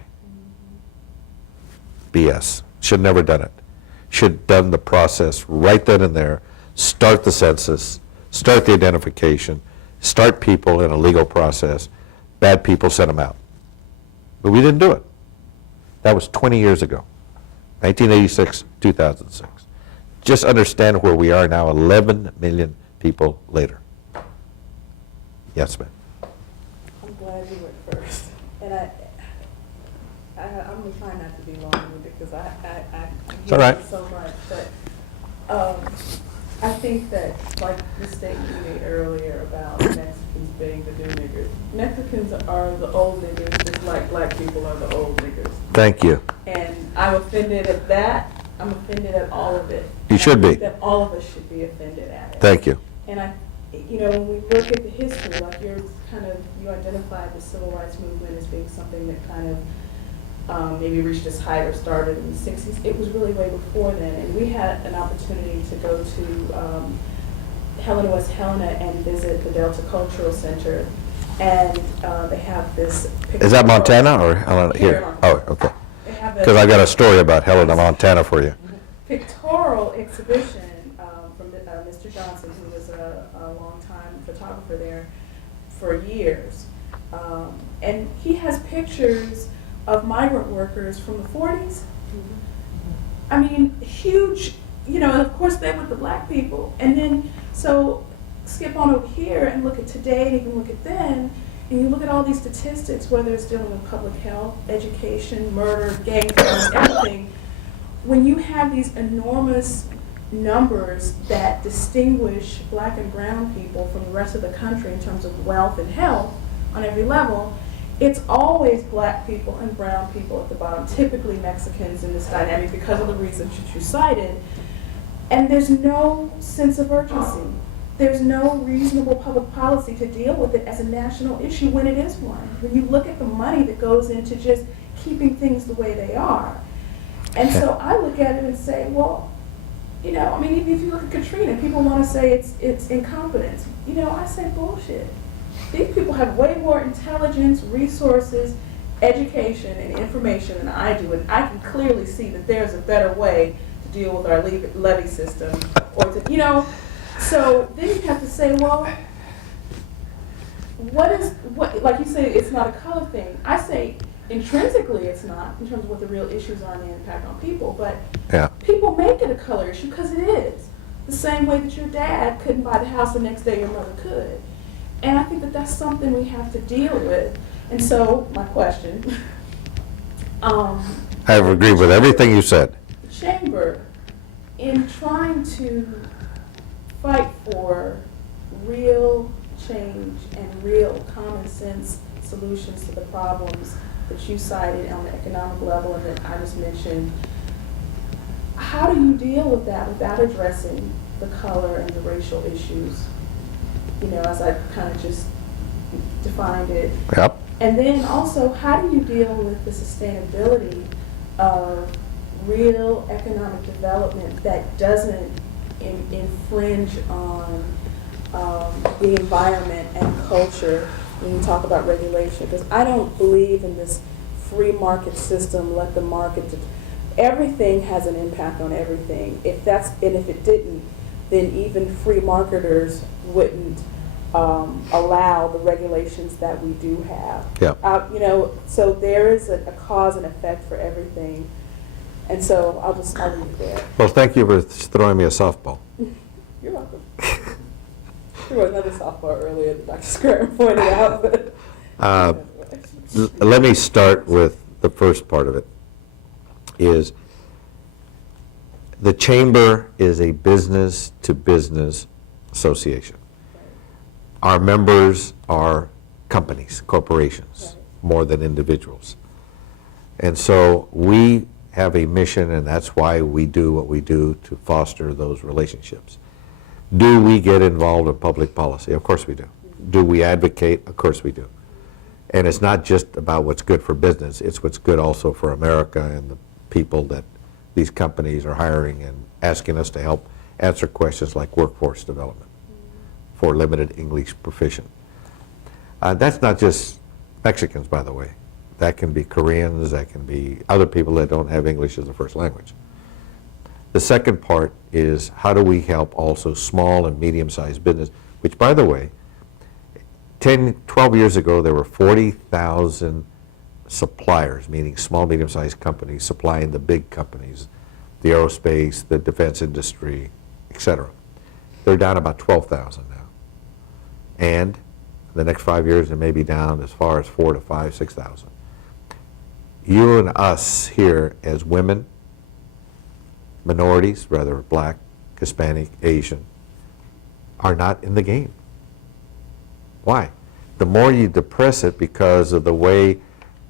BS. Should have never done it. Should have done the process right then and there, start the census, start the identification, start people in a legal process. Bad people, send them out. But we didn't do it. That was 20 years ago, 1986, 2006. Just understand where we are now, 11 million people later. Yes, ma'am. I'm glad you went first. And I'm trying not to be long-winded because I It's all right. hear so much. But I think that, like the statement you made earlier about Mexicans being the new niggers, Mexicans are the old niggers just like black people are the old niggers. Thank you. And I'm offended at that. I'm offended at all of it. You And should I be. think that all of us should be offended at it. Thank you. And when we look at the history, like you identified the civil rights movement as being something that kind of maybe reached its height or started in the 60s. It was really way before then. And we had an opportunity to go to Helena, West Helena and visit the Delta Cultural Center. And they have this picture. Is that Montana or Helena? Here? Oh, okay. Because I got a story about Helena, Montana for you. Pictorial exhibition from Mr. Johnson, who was a longtime photographer there for years. And he has pictures of migrant workers from the 40s. I mean, huge, and of course they were the black people. And then, so skip on over here and look at today and even look at then, and you look at all these statistics, whether it's dealing with public health, education, murder, gang violence, everything. When you have these enormous numbers that distinguish black and brown people from the rest of the country in terms of wealth and health on every level, it's always black people and brown people at the bottom, typically Mexicans in this dynamic because of the reasons that you cited. And there's no sense of urgency. There's no reasonable public policy to deal with it as a national issue when it is one. When you look at the money that goes into just keeping things the way they are. And so I look at it and say, well, even if you look at Katrina, people want to say it's incompetence. I say bullshit. These people have way more intelligence, resources, education, and information than I do, and I can clearly see that there's a better way to deal with our levy system, or to, So then you have to say, well, what? Like you say, it's not a color thing. I say intrinsically it's not, in terms of what the real issues are and the impact on people, but Yeah. people make it a color issue because it is. The same way that your dad couldn't buy the house the next day your mother could. And I think that that's something we have to deal with. And so, my question, I have agreed with everything you said. the chamber, in trying to fight for real change and real common sense solutions to the problems that you cited on the economic level and that I just mentioned, how do you deal with that without addressing the color and the racial issues, as I kind of just defined it? Yep. And then also, how do you deal with the sustainability of real economic development that doesn't infringe on the environment and culture when you talk about regulation? Because I don't believe in this free market system, let the market, everything has an impact on everything. If it didn't, then even free marketers wouldn't allow the regulations that we do have. Yeah. So there is a cause and effect for everything. And so I'll leave it there. Well, thank you for throwing me a softball. You're welcome. There was another softball earlier that Dr. Scranton pointed out. But Let me start with the first part of it, is the chamber is a business-to-business association. Our members are companies, corporations, more than individuals. And so we have a mission, and that's why we do what we do, to foster those relationships. Do we get involved in public policy? Of course we do. Do we advocate? Of course we do. And it's not just about what's good for business, it's what's good also for America and the people that these companies are hiring and asking us to help answer questions like workforce development for limited English proficient. That's not just Mexicans, by the way. That can be Koreans, that can be other people that don't have English as a first language. The second part is how do we help also small and medium-sized business, which, by the way, 10, 12 years ago, there were 40,000 suppliers, meaning small, medium-sized companies supplying the big companies, the aerospace, the defense industry, et cetera. They're down about 12,000 now. And the next 5 years, they may be down as far as 4 to 5, 6,000. You and us here as women, minorities, rather black, Hispanic, Asian, are not in the game. Why? The more you depress it because of the way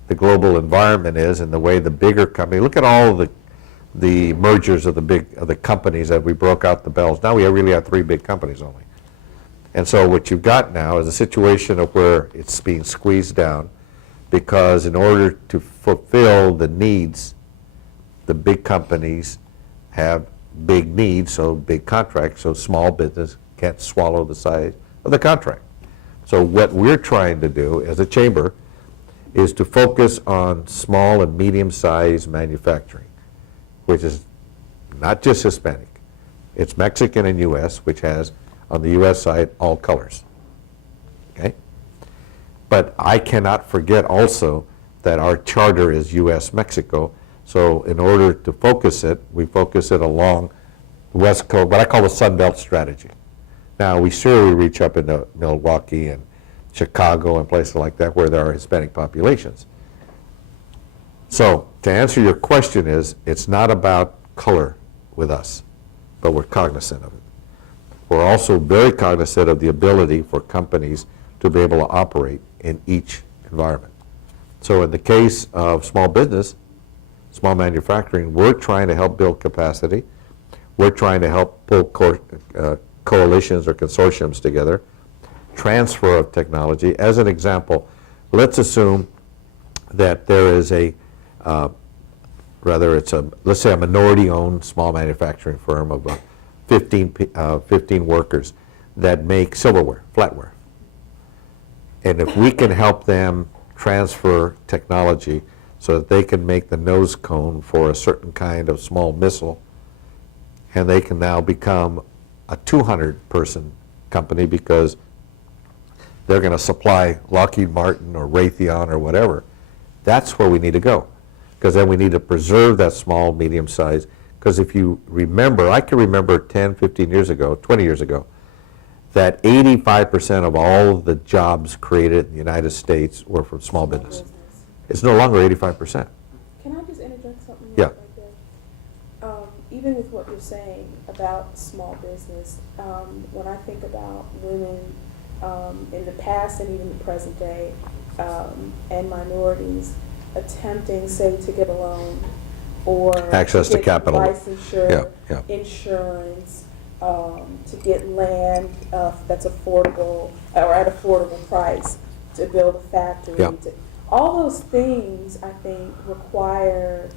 the global environment is and the way the bigger company, look at all the mergers of the companies that we broke out the bells. Now we really have 3 big companies only. And so what you've got now is a situation of where it's being squeezed down because in order to fulfill the needs, the big companies have big needs, so big contracts, so small business can't swallow the size of the contract. So what we're trying to do as a chamber is to focus on small and medium-sized manufacturing, which is not just Hispanic. It's Mexican and U.S., which has, on the U.S. side, all colors. Okay? But I cannot forget also that our charter is U.S.-Mexico, so in order to focus it, we focus it along the West Coast, what I call the Sun Belt strategy. Now, we surely reach up into Milwaukee and Chicago and places like that where there are Hispanic populations. So, to answer your question is, it's not about color with us, but we're cognizant of it. We're also very cognizant of the ability for companies to be able to operate in each environment. So in the case of small business, small manufacturing, we're trying to help build capacity. We're trying to help pull coalitions or consortiums together, transfer of technology. As an example, let's assume that there is let's say a minority-owned small manufacturing firm of 15 workers that make silverware, flatware. And if we can help them transfer technology so that they can make the nose cone for a certain kind of small missile, and they can now become a 200-person company because they're going to supply Lockheed Martin or Raytheon or whatever, that's where we need to go. Because then we need to preserve that small, medium size. Because if you remember, I can remember 10, 15 years ago, 20 years ago, that 85% of all of the jobs created in the United States were from small business. It's no longer 85%. Can I just interject something Yeah. right there? Even with what you're saying about small business, when I think about women in the past and even the present day, and minorities attempting, say, to get a loan or Access to get capital. licensure, Yeah. insurance, to get land that's affordable or at affordable price, to build a factory. Yeah. All those things, I think, require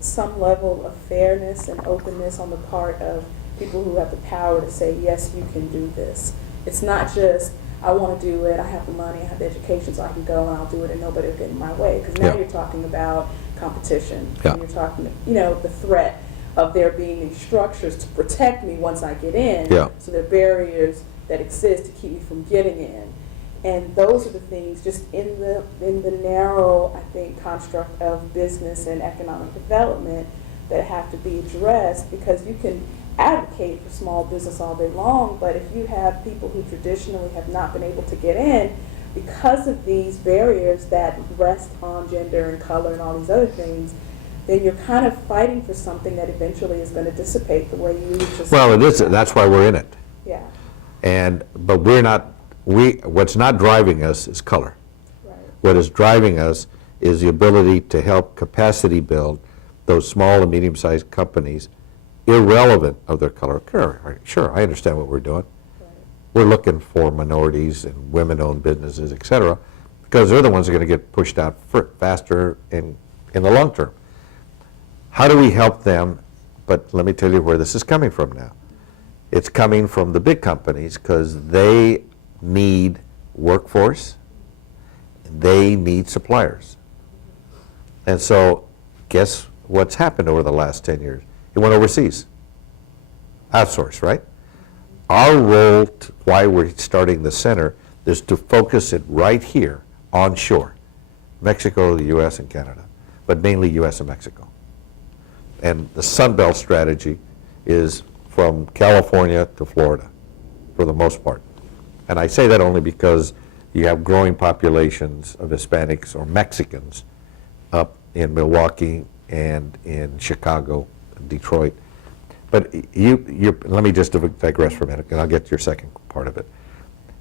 some level of fairness and openness on the part of people who have the power to say, yes, you can do this. It's not just, I want to do it, I have the money, I have the education, so I can go and I'll do it and nobody will get in my way. Because now Yeah. you're talking about competition. Yeah. And you're talking, the threat of there being these structures to protect me once I get in. Yeah. So there are barriers that exist to keep me from getting in. And those are the things just in the narrow, I think, construct of business and economic development that have to be addressed, because you can advocate for small business all day long, but if you have people who traditionally have not been able to get in because of these barriers that rest on gender and color and all these other things, then you're kind of fighting for something that eventually is going to dissipate the way you just... Well, it is. That's why we're in it. Yeah, But we're not. What's not driving us is color. right. What is driving us is the ability to help capacity build those small and medium-sized companies, irrelevant of their color. Sure, I understand what we're doing. Right. We're looking for minorities and women-owned businesses, et cetera, because they're the ones that are going to get pushed out faster in the long term. How do we help them? But let me tell you where this is coming from now. It's coming from the big companies because they need workforce, they need suppliers. And so guess what's happened over the last 10 years? It went overseas. outsource, right? Our role, why we're starting the center, is to focus it right here onshore, Mexico, the U.S., and Canada, but mainly U.S. and Mexico. And the Sun Belt strategy is from California to Florida, for the most part. And I say that only because you have growing populations of Hispanics or Mexicans up in Milwaukee and in Chicago, Detroit. But let me just digress for a minute, and I'll get to your second part of it,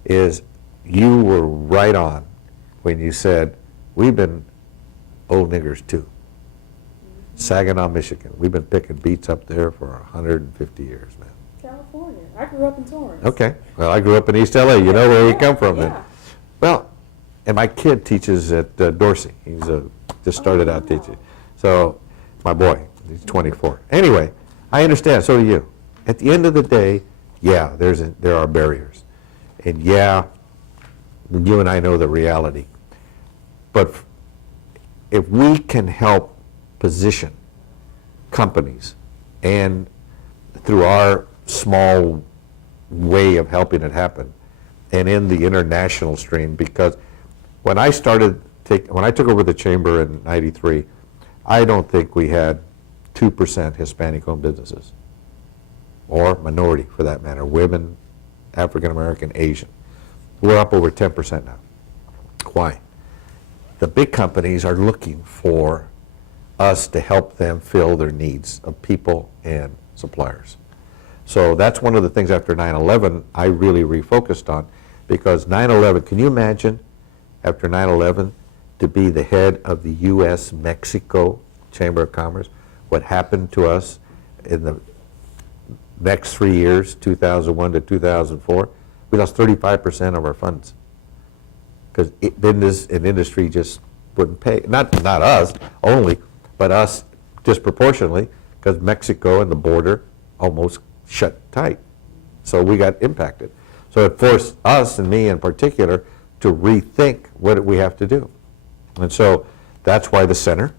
is you were right on when you said, we've been old niggers too. Saginaw, Michigan. We've been picking beets up there for 150 years, man. California. I grew up in Torrance. Okay. Well, I grew up in East LA. You know where we come from then. Yeah. Well, and my kid teaches at Dorsey. He's just started out teaching. So, my boy, he's 24. Anyway, I understand. So do you. At the end of the day, yeah, there are barriers, and yeah, you and I know the reality. But if we can help position companies, and through our small way of helping it happen, and in the international stream, because when I took over the chamber in '93, I don't think we had 2% Hispanic-owned businesses, or minority for that matter, women, African American, Asian. We're up over 10% now. Why? The big companies are looking for us to help them fill their needs of people and suppliers. So that's one of the things after 9/11 I really refocused on, because 9/11, can you imagine after 9/11 to be the head of the U.S.-Mexico Chamber of Commerce? What happened to us in the next 3 years, 2001 to 2004, we lost 35% of our funds because business and industry just wouldn't pay. Not us only, but us disproportionately, because Mexico and the border almost shut tight. So we got impacted. So it forced us, and me in particular, to rethink what we have to do. And so that's why the center,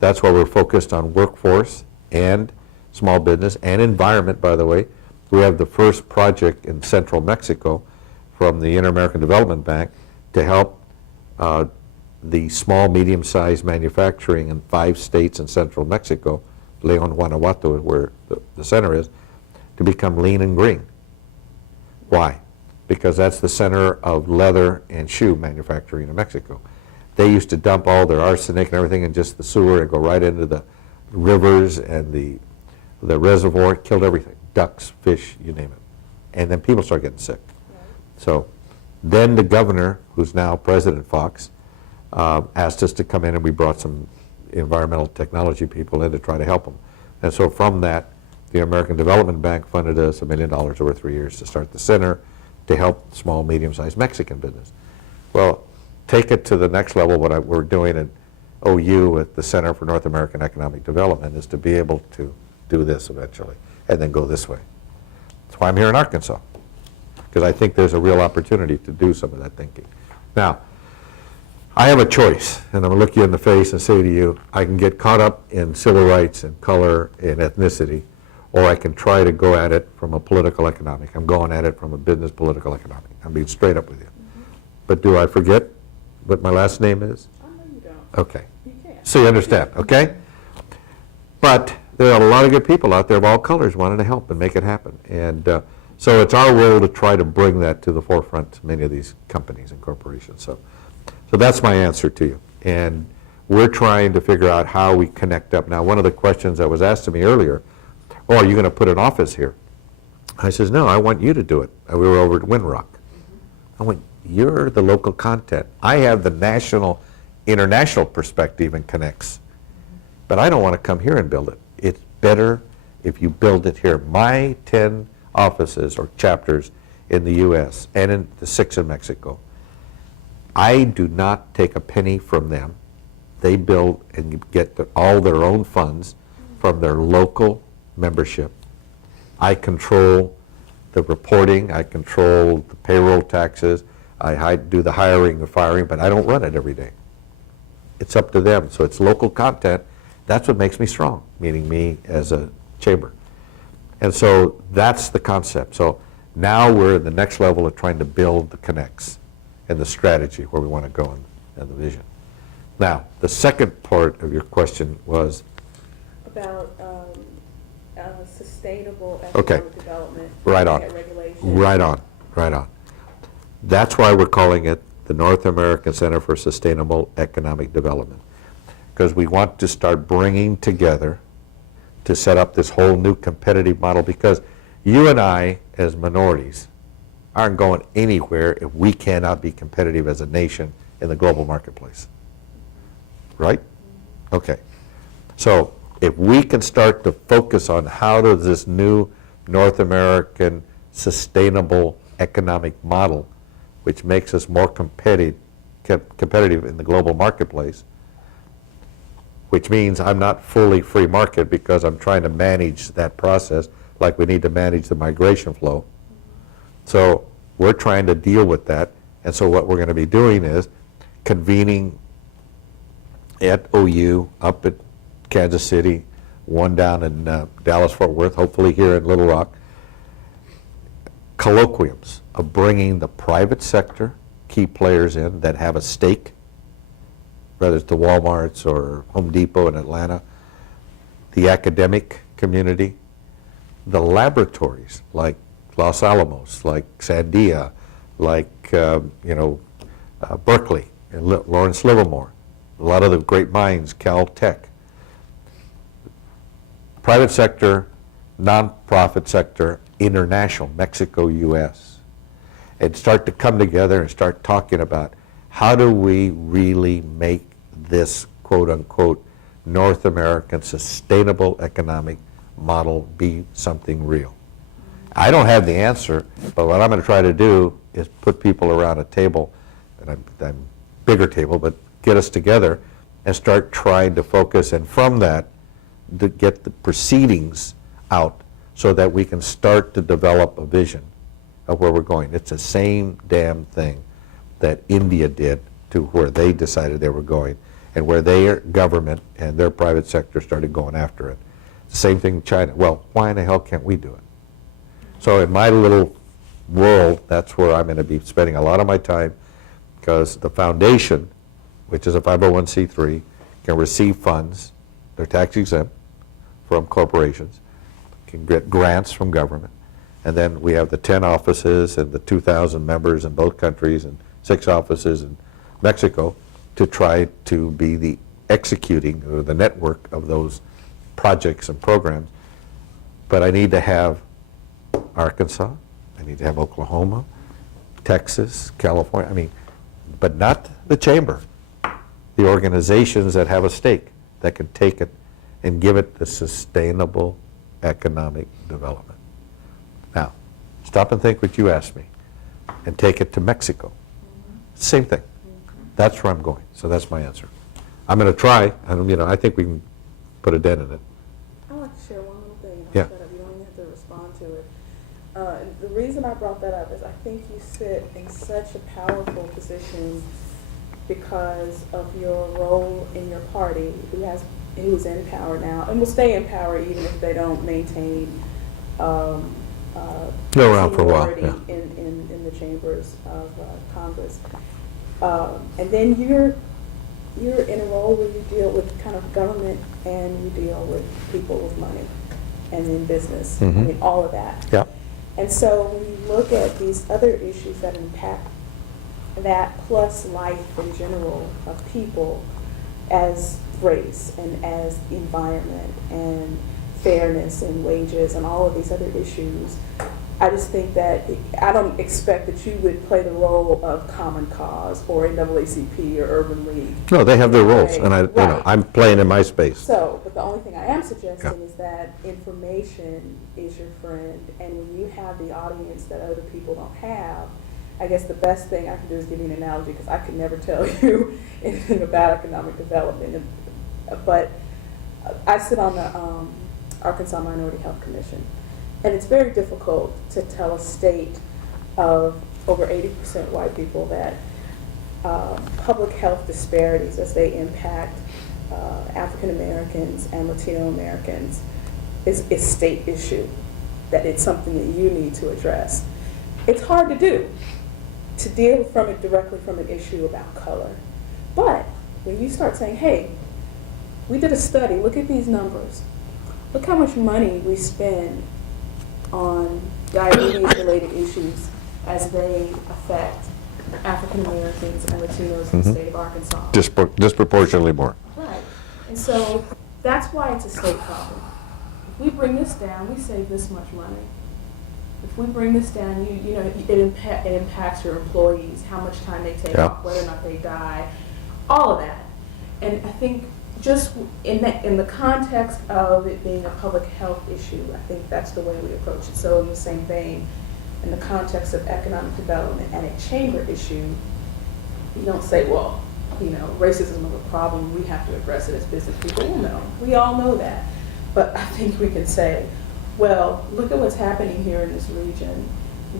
that's why we're focused on workforce and small business and environment, by the way. We have the first project in central Mexico from the Inter-American Development Bank to help the small, medium-sized manufacturing in 5 states in central Mexico, León, Guanajuato, where the center is, to become lean and green. Why? Because that's the center of leather and shoe manufacturing in Mexico. They used to dump all their arsenic and everything in just the sewer and go right into the rivers and the reservoir, killed everything, ducks, fish, you name it. And then people start getting sick. So then the governor, who's now President Fox, asked us to come in, and we brought some environmental technology people in to try to help them. And so from that, the American Development Bank funded us $1 million over 3 years to start the center to help small, medium-sized Mexican business. Well, take it to the next level. What we're doing at OU at the Center for North American Economic Development is to be able to do this eventually and then go this way. That's why I'm here in Arkansas, because I think there's a real opportunity to do some of that thinking. Now, I have a choice, and I'm going to look you in the face and say to you, I can get caught up in civil rights and color and ethnicity, or I can try to go at it from a political economic. I'm going at it from a business political economic. I'm being straight up with you. But do I forget what my last name is? I know you don't. Okay. You can't. So you understand, okay? But there are a lot of good people out there of all colors wanting to help and make it happen. And so it's our role to try to bring that to the forefront to many of these companies and corporations. So that's my answer to you. And we're trying to figure out how we connect up. Now, one of the questions that was asked to me earlier, oh, are you going to put an office here? I says, no, I want you to do it. We were over at Windrock. I went, you're the local content. I have the national, international perspective and connects. But I don't want to come here and build it. It's better if you build it here. My 10 offices or chapters in the U.S. and in the 6 in Mexico, I do not take a penny from them. They build and get all their own funds from their local membership. I control the reporting, I control the payroll taxes, I do the hiring and firing, but I don't run it every day. It's up to them. So it's local content. That's what makes me strong, meaning me as a chamber. And so that's the concept. So now we're in the next level of trying to build the connects and the strategy where we want to go and the vision. Now, the second part of your question was, About sustainable Okay. economic development. Right on. looking at regulation. right on, right on. That's why we're calling it the North American Center for Sustainable Economic Development. Because we want to start bringing together to set up this whole new competitive model, because you and I, as minorities, aren't going anywhere if we cannot be competitive as a nation in the global marketplace. Right? Okay. So if we can start to focus on how does this new North American sustainable economic model, which makes us more competitive in the global marketplace, which means I'm not fully free market because I'm trying to manage that process like we need to manage the migration flow. So we're trying to deal with that. And so what we're going to be doing is convening at OU, up at Kansas City, one down in Dallas-Fort Worth, hopefully here in Little Rock, colloquiums of bringing the private sector, key players in that have a stake, whether it's the Walmarts or Home Depot in Atlanta, the academic community, the laboratories like Los Alamos, like Sandia, like Berkeley and Lawrence Livermore, a lot of the great minds, Caltech. Private sector, nonprofit sector, international, Mexico, U.S. And start to come together and start talking about how do we really make this quote-unquote North American sustainable economic model be something real. I don't have the answer, but what I'm going to try to do is put people around a table, and I'm bigger table, but get us together and start trying to focus, and from that, to get the proceedings out so that we can start to develop a vision of where we're going. It's the same damn thing that India did to where they decided they were going and where their government and their private sector started going after it. Same thing in China. Well, why in the hell can't we do it? So in my little world, that's where I'm going to be spending a lot of my time, because the foundation, which is a 501c3, can receive funds. They're tax exempt from corporations, can get grants from government, and then we have the 10 offices and the 2,000 members in both countries and 6 offices in Mexico to try to be the executing or the network of those projects and programs. But I need to have Arkansas, I need to have Oklahoma, Texas, California, but not the chamber, the organizations that have a stake that can take it and give it the sustainable economic development. Now, stop and think what you asked me and take it to Mexico. Same thing. That's where I'm going. So that's my answer. I'm going to try, and I think we can put a dent in it. I'd like to share one little thing. Yeah. You don't even have to respond to it. And the reason I brought that up is I think you sit in such a powerful position because of your role in your party, who's in power now and will stay in power even if they don't maintain Go around for a while, seniority yeah. in the chambers of Congress. And then you're in a role where you deal with kind of government and you deal with people with money and in business. Mhm. All of that. Yeah. And so when you look at these other issues that impact that, plus life in general of people, as race and as environment and fairness and wages and all of these other issues, I just think that I don't expect that you would play the role of Common Cause or NAACP or Urban League. No, they have their roles, Right. and Right. I'm playing in my space. So, but the only thing I am suggesting Yeah. is that information is your friend, and when you have the audience that other people don't have, I guess the best thing I can do is give you an analogy, because I could never tell you anything about economic development. But I sit on the Arkansas Minority Health Commission, and it's very difficult to tell a state of over 80% white people that public health disparities as they impact African Americans and Latino Americans is state issue. that it's something that you need to address. It's hard to do, to deal from it directly from an issue about color. But when you start saying, hey, we did a study, look at these numbers. Look how much money we spend on diabetes-related issues as they affect African Americans and Latinos in the state of Arkansas. Disproportionately more. Right. And so that's why it's a state problem. If we bring this down, we save this much money. If we bring this down, you know, it impacts your employees, how much time they take Yeah. off, whether or not they die, all of that. And I think just in the context of it being a public health issue, I think that's the way we approach it. So in the same vein, in the context of economic development and a chamber issue, you don't say, well, you know, racism is a problem, we have to address it as business people. Well, no, we all know that. But I think we can say, well, look at what's happening here in this region.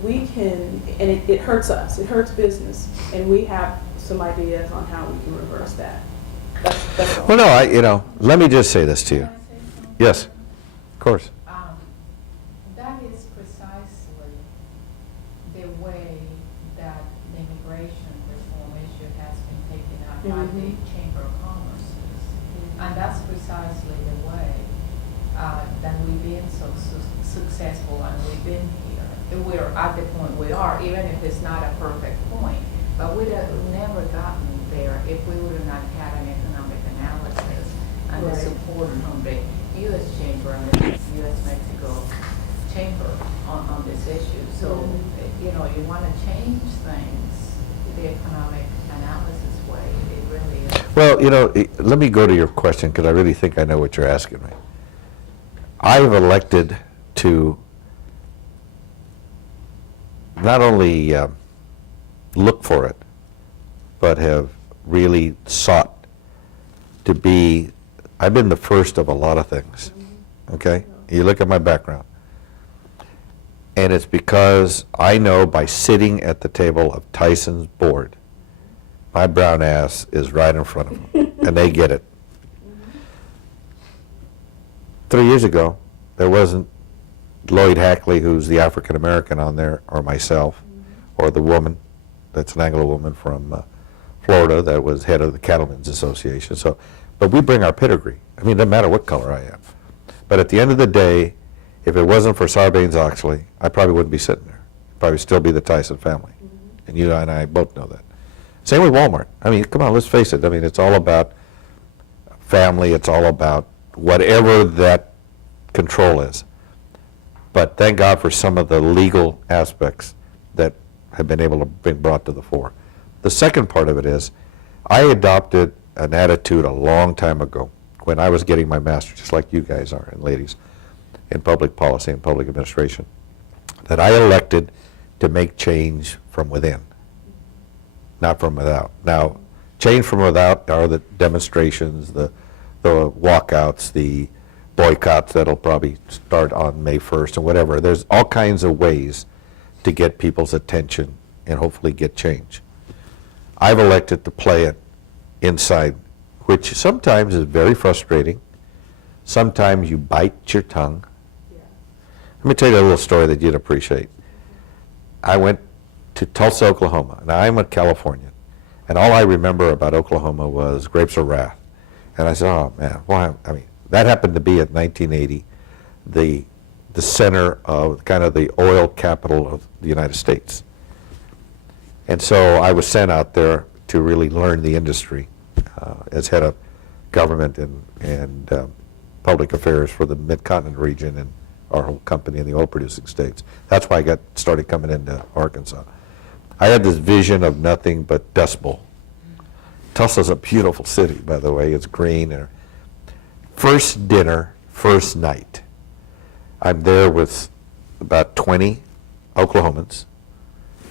We can, and it hurts us, it hurts business, and we have some ideas on how we can reverse that. That's all. Well, no, you know, let me just say this to you. Can I say something? Yes, of course. That is precisely the way that the immigration reform issue has been taken up by the Chamber of Commerce. And that's precisely the way that we've been so successful and we've been here. We're at the point we are, even if it's not a perfect point. But we'd have never gotten there if we would have not had an economic analysis and the Right. support from the U.S. Chamber and the U.S.-Mexico Chamber on this issue. So, you know, you want to change things the economic analysis way. It really is. Well, you know, let me go to your question, because I really think I know what you're asking me. I've elected to not only look for it, but have really sought to be, I've been the first of a lot of things, okay? You look at my background. And it's because I know by sitting at the table of Tyson's board, my brown ass is right in front of them, and they get it. 3 years ago, there wasn't Lloyd Hackley, who's the African American on there, or myself, or the woman, that's an Anglo woman from Florida that was head of the Cattlemen's Association. So, but we bring our pedigree. I mean, it doesn't matter what color I am. But at the end of the day, if it wasn't for Sarbanes-Oxley, I probably wouldn't be sitting there. I'd probably still be the Tyson family. And you and I both know that. Same with Walmart. I mean, come on, let's face it. I mean, it's all about family. It's all about whatever that control is. But thank God for some of the legal aspects that have been able to be brought to the fore. The second part of it is, I adopted an attitude a long time ago when I was getting my master's, just like you guys are, and ladies, in public policy and public administration, that I elected to make change from within, not from without. Now, change from without are the demonstrations, the walkouts, the boycotts that'll probably start on May 1st and whatever. There's all kinds of ways to get people's attention and hopefully get change. I've elected to play it inside, which sometimes is very frustrating. Sometimes you bite your tongue. Let me tell you a little story that you'd appreciate. I went to Tulsa, Oklahoma. Now, I'm a Californian, and all I remember about Oklahoma was Grapes of Wrath. And I said, oh, man, why? I mean, that happened to be at 1980, the center of kind of the oil capital of the United States. And so I was sent out there to really learn the industry as head of government and public affairs for the Mid-Continent region and our whole company in the oil-producing states. That's why I started coming into Arkansas. I had this vision of nothing but Dust Bowl. Tulsa's a beautiful city, by the way. It's green. And first dinner, first night. I'm there with about 20 Oklahomans,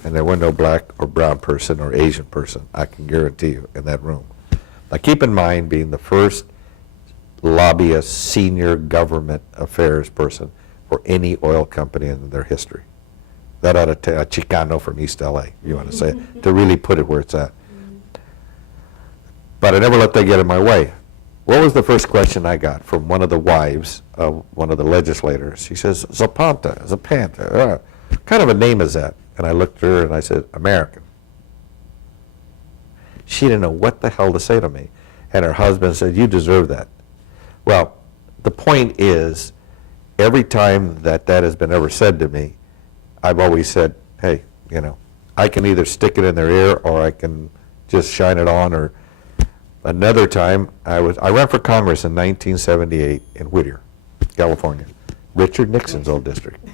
and there was no black or brown person or Asian person, I can guarantee you, in that room. Now keep in mind, being the first lobbyist, senior government affairs person for any oil company in their history. That ought to tell a Chicano from East LA, you want to say it, to really put it where it's at. But I never let that get in my way. What was the first question I got from one of the wives of one of the legislators? She says, Zapanta, what kind of a name is that? And I looked at her and I said, American. She didn't know what the hell to say to me. And her husband said, you deserve that. Well, the point is, every time that has been ever said to me, I've always said, hey, you know, I can either stick it in their ear or I can just shine it on. Or another time, I ran for Congress in 1978 in Whittier, California, Richard Nixon's old district.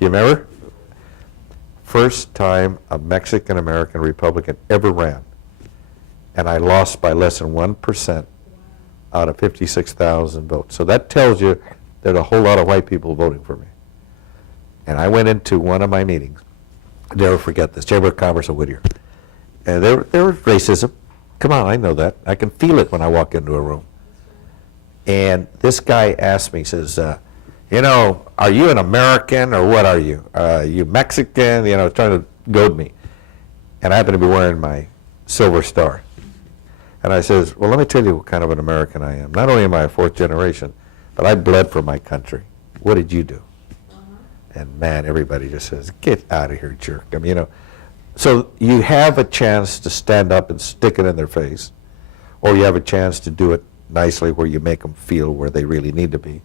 You remember? First time a Mexican-American Republican ever ran. And I lost by less than 1% out of 56,000 votes. So that tells you there's a whole lot of white people voting for me. And I went into one of my meetings, I'll never forget this, Chamber of Commerce of Whittier. And there was racism. Come on, I know that. I can feel it when I walk into a room. And this guy asked me, he says, you know, are you an American or what are you? You Mexican? You know, trying to goad me. And I happen to be wearing my silver star. And I says, well, let me tell you what kind of an American I am. Not only am I a fourth generation, but I bled for my country. What did you do? And man, everybody just says, get out of here, jerk. I mean, you know, so you have a chance to stand up and stick it in their face, or you have a chance to do it nicely where you make them feel where they really need to be.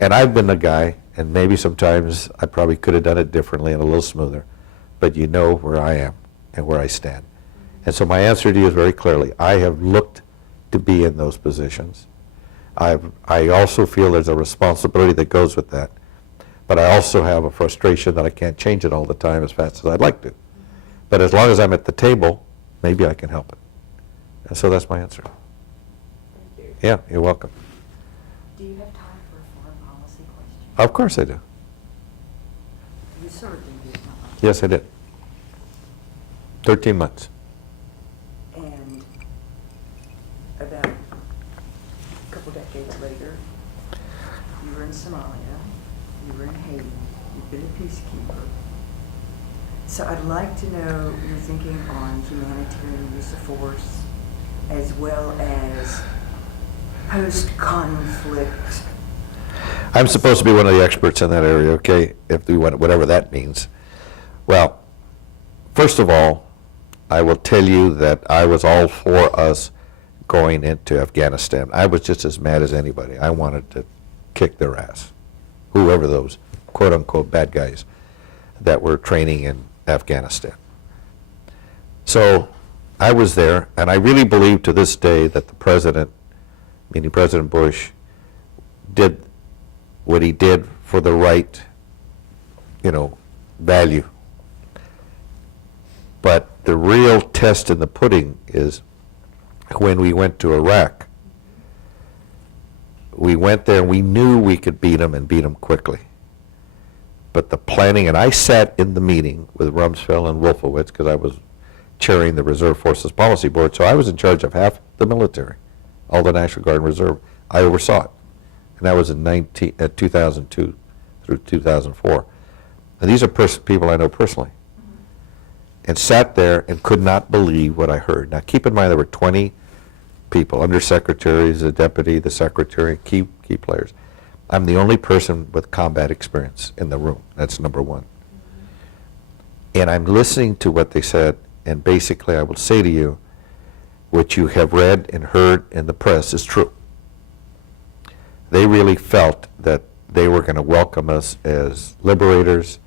And I've been the guy, and maybe sometimes I probably could have done it differently and a little smoother, but you know where I am and where I stand. And so my answer to you is very clearly, I have looked to be in those positions. I also feel there's a responsibility that goes with that. But I also have a frustration that I can't change it all the time as fast as I'd like to. But as long as I'm at the table, maybe I can help it. And so that's my answer. Thank you. Yeah, you're welcome. Do you have time for a foreign policy question? Of course I do. You served in Vietnam. Yes, I did. 13 months. And about a couple decades later, you were in Somalia, you were in Haiti, you've been a peacekeeper. So I'd like to know your thinking on humanitarian use of force as well as post-conflict. I'm supposed to be one of the experts in that area, okay, if we want, whatever that means. Well, first of all, I will tell you that I was all for us going into Afghanistan. I was just as mad as anybody. I wanted to kick their ass, whoever those quote-unquote bad guys that were training in Afghanistan. So I was there, and I really believe to this day that the president, meaning President Bush, did what he did for the right, you know, value. But the real test in the pudding is when we went to Iraq. We went there and we knew we could beat them and beat them quickly. But the planning, and I sat in the meeting with Rumsfeld and Wolfowitz because I was chairing the Reserve Forces Policy Board, so I was in charge of half the military, all the National Guard and Reserve. I oversaw it. And that was in 2002 through 2004. And these are people I know personally. And sat there and could not believe what I heard. Now keep in mind there were 20 people, undersecretaries, the deputy, the secretary, key players. I'm the only person with combat experience in the room. That's number one. And I'm listening to what they said, and basically I will say to you, what you have read and heard in the press is true. They really felt that they were going to welcome us as liberators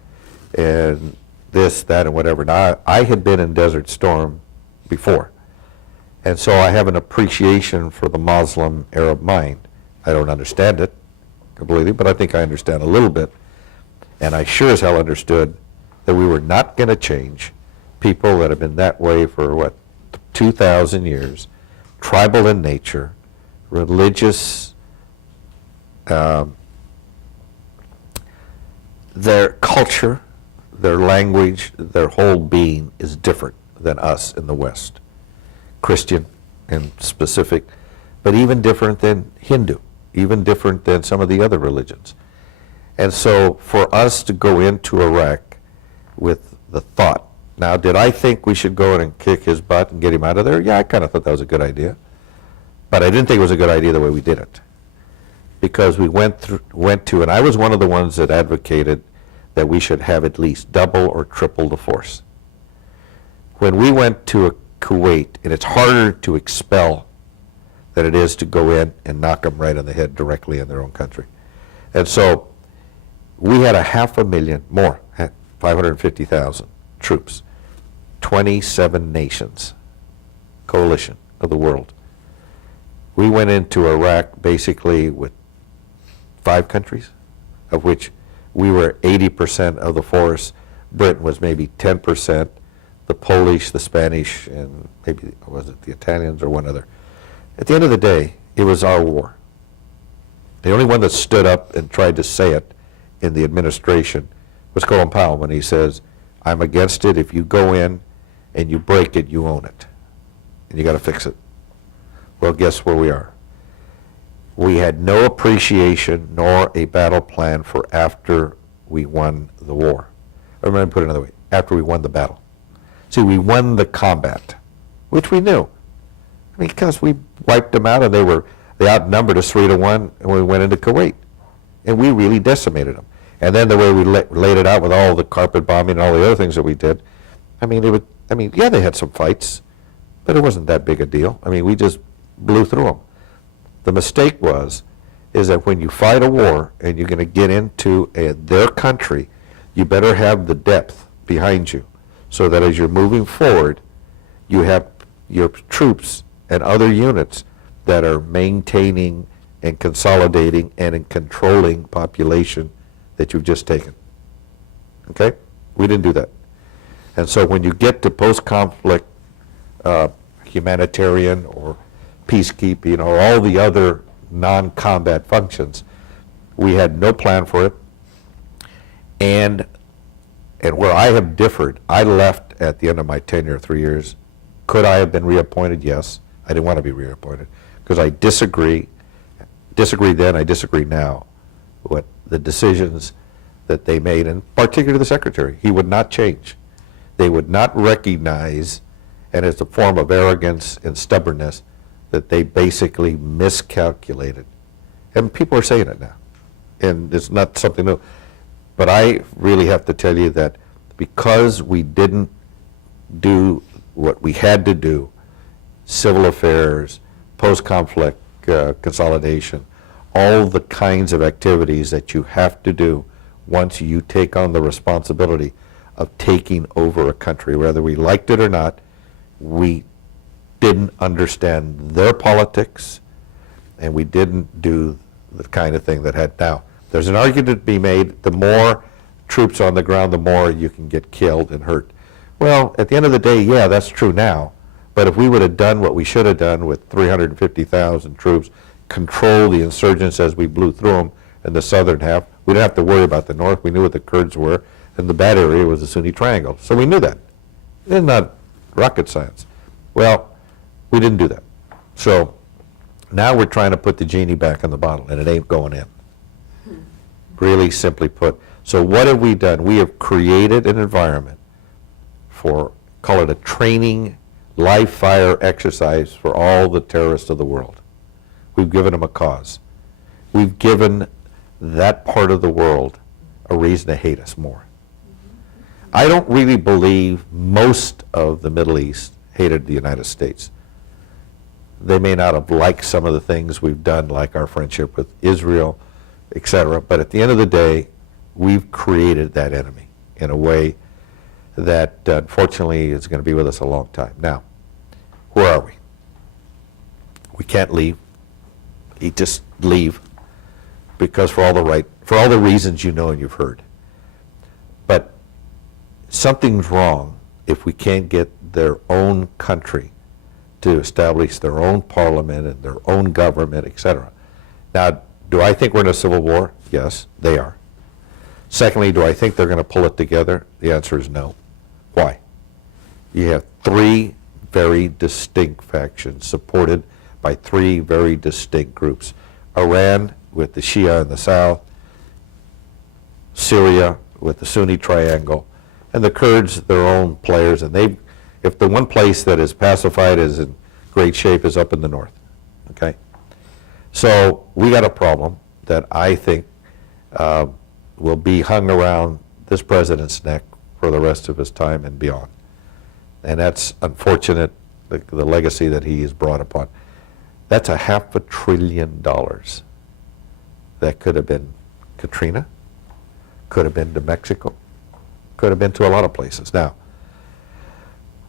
and this, that, and whatever. Now, I had been in Desert Storm before, and so I have an appreciation for the Muslim Arab mind. I don't understand it completely, but I think I understand a little bit, and I sure as hell understood that we were not going to change people that have been that way for, what, 2,000 years, tribal in nature, religious, their culture, their language, their whole being is different than us in the West. Christian in specific, but even different than Hindu, even different than some of the other religions. And so for us to go into Iraq with the thought, now did I think we should go in and kick his butt and get him out of there? Yeah, I kind of thought that was a good idea. But I didn't think it was a good idea the way we did it. Because we went to, and I was one of the ones that advocated that we should have at least double or triple the force. When we went to Kuwait, and it's harder to expel than it is to go in and knock them right on the head directly in their own country. And so we had 500,000 more, 550,000 troops, 27 nations, coalition of the world. We went into Iraq basically with 5 countries, of which we were 80% of the force. Britain was maybe 10%, the Polish, the Spanish, and maybe, was it the Italians or one other. At the end of the day, it was our war. The only one that stood up and tried to say it in the administration was Colin Powell when he says, I'm against it. If you go in and you break it, you own it. And you got to fix it. Well, guess where we are? We had no appreciation nor a battle plan for after we won the war. Or let me put it another way, after we won the battle. See, we won the combat, which we knew. I mean, because we wiped them out and they outnumbered us 3-1 when we went into Kuwait. And we really decimated them. And then the way we laid it out with all the carpet bombing and all the other things that we did, yeah, they had some fights, but it wasn't that big a deal. I mean, we just blew through them. The mistake is that when you fight a war and you're going to get into their country, you better have the depth behind you so that as you're moving forward, you have your troops and other units that are maintaining and consolidating and in controlling population that you've just taken. Okay? We didn't do that. And so when you get to post-conflict humanitarian or peacekeeping or all the other non-combat functions, we had no plan for it. And where I have differed, I left at the end of my tenure, 3 years. Could I have been reappointed? Yes. I didn't want to be reappointed because I disagreed then, I disagree now, what the decisions that they made, and particularly the secretary. He would not change. They would not recognize, and it's a form of arrogance and stubbornness, that they basically miscalculated. And people are saying it now, and it's not something new. But I really have to tell you that because we didn't do what we had to do, civil affairs, post-conflict consolidation, all the kinds of activities that you have to do once you take on the responsibility of taking over a country, whether we liked it or not, we didn't understand their politics, and we didn't do the kind of thing that had. Now, there's an argument to be made, the more troops on the ground, the more you can get killed and hurt. Well, at the end of the day, yeah, that's true now, but if we would have done what we should have done with 350,000 troops, control the insurgents as we blew through them in the southern half, we didn't have to worry about the north. We knew what the Kurds were, and the bad area was the Sunni Triangle. So we knew that. It's not rocket science. Well, we didn't do that. So now we're trying to put the genie back in the bottle, and it ain't going in. Really simply put. So what have we done? We have created an environment for, call it a training, live fire exercise for all the terrorists of the world. We've given them a cause. We've given that part of the world a reason to hate us more. I don't really believe most of the Middle East hated the United States. They may not have liked some of the things we've done, like our friendship with Israel, etc. But at the end of the day, we've created that enemy in a way that unfortunately is going to be with us a long time. Now, where are we? We can't leave. You just leave because for all the reasons you know and you've heard. But something's wrong if we can't get their own country to establish their own parliament and their own government, etc. Now, do I think we're in a civil war? Yes, they are. Secondly, do I think they're going to pull it together? The answer is no. Why? You have 3 very distinct factions supported by 3 very distinct groups. Iran with the Shia in the south, Syria with the Sunni Triangle, and the Kurds, their own players. And if the one place that is pacified is in great shape is up in the north. okay? So we got a problem that I think will be hung around this president's neck for the rest of his time and beyond. And that's unfortunate, the legacy that he has brought upon. That's $500 billion that could have been Katrina, could have been to Mexico, could have been to a lot of places. Now,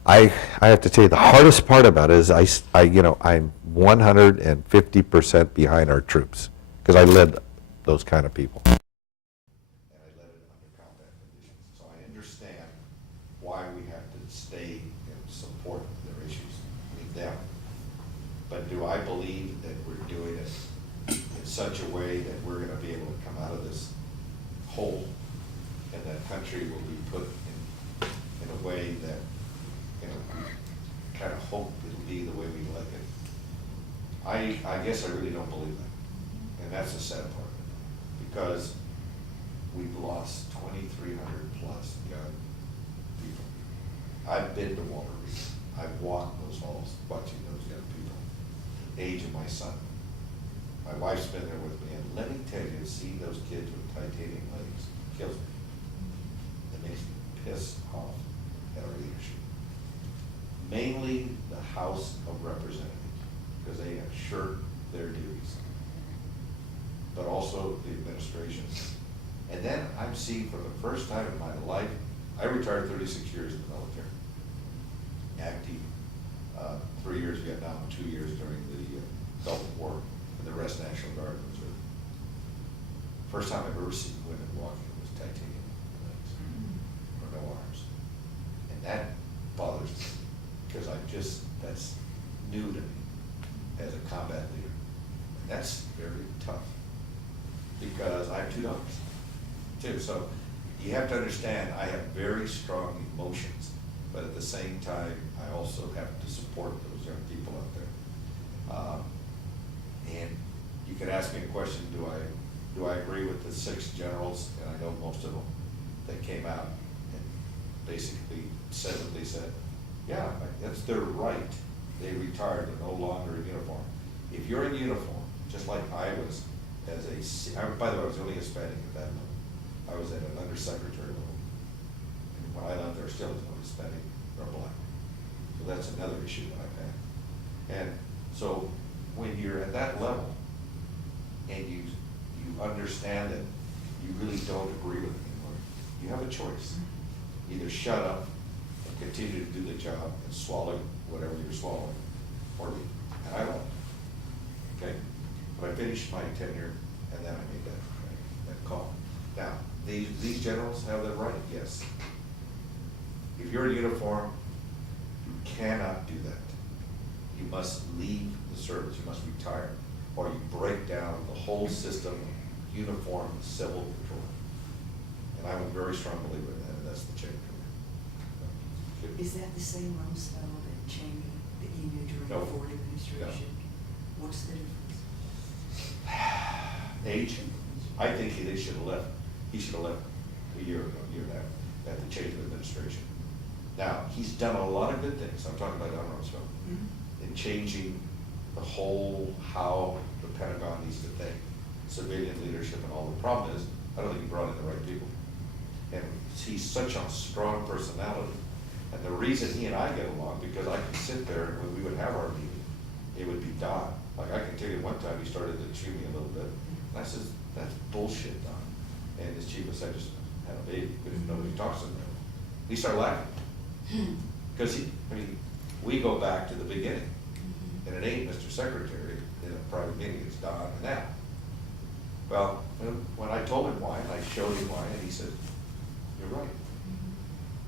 I have to tell you, the hardest part about it is I'm 150% behind our troops, because I led those kind of people. And I led it under combat conditions, so I understand why we have to stay and support their issues, lead them. But do I believe that we're doing it in such a way that we're going to be able to come out of this hole, and that country will be put in a way that, we kind of hope it'll be the way we like it? I guess I really don't believe that, and that's the sad part, because we've lost 2,300 plus young people. I've been to Walter Reed. I've walked those halls watching those young people, the age of my son. My wife's been there with me, and let me tell you, seeing those kids with titanium legs kills me. It makes me pissed off at our leadership. Mainly the House of Representatives, because they have shirked their duties, but also the administration. And then I'm seeing for the first time in my life, I retired 36 years in the military, active, 3 years Vietnam, 2 years during the Gulf War, and the rest National Guard Reserve. First time I've ever seen women walking with titanium legs or no arms. And that bothers me, because that's new to me as a combat leader. And that's very tough, because I have 2 daughters too. So you have to understand, I have very strong emotions, but at the same time, I also have to support those young people out there. And you could ask me a question, do I agree with the 6 generals, and I know most of them, that came out and basically said what they said? Yeah, that's their right. They retired, they're no longer in uniform. If you're in uniform, just like I was by the way, I was only Hispanic at that level. I was at an undersecretary level. And when I left, there still was no Hispanic or black. So that's another issue that I've had. And so when you're at that level, and you understand that you really don't agree with it anymore, you have a choice. Either shut up and continue to do the job and swallow whatever you're swallowing, or leave. And I won't. Okay? But I finished my tenure, and then I made that call. Now, these generals have the right, yes. If you're in uniform, you cannot do that. You must leave the service, you must retire, or you break down the whole system of uniform civil patrol. And I'm a very strong believer in that, and that's the change for me. Is that the same Rumsfeld and Cheney that you knew during No. the Ford administration? No. What's the difference? Age, I think they should have left. He should have left a year ago, a year and a half, at the change of administration. Now, he's done a lot of good things. I'm talking about Don Rumsfeld, in changing the whole how the Pentagon needs to think, civilian leadership and all. The problem is, I don't think he brought in the right people. And he's such a strong personality. And the reason he and I get along, because I can sit there and when we would have our meeting, it would be Don. Like I can tell you one time he started to chew me a little bit. And I says, that's bullshit, Don. And his chief of staff just had a baby, because nobody talks to him. He started laughing. Because we go back to the beginning. And it ain't Mr. Secretary in a private meeting, it's Don and Al. Well, when I told him why, and I showed him why, and he said, you're right.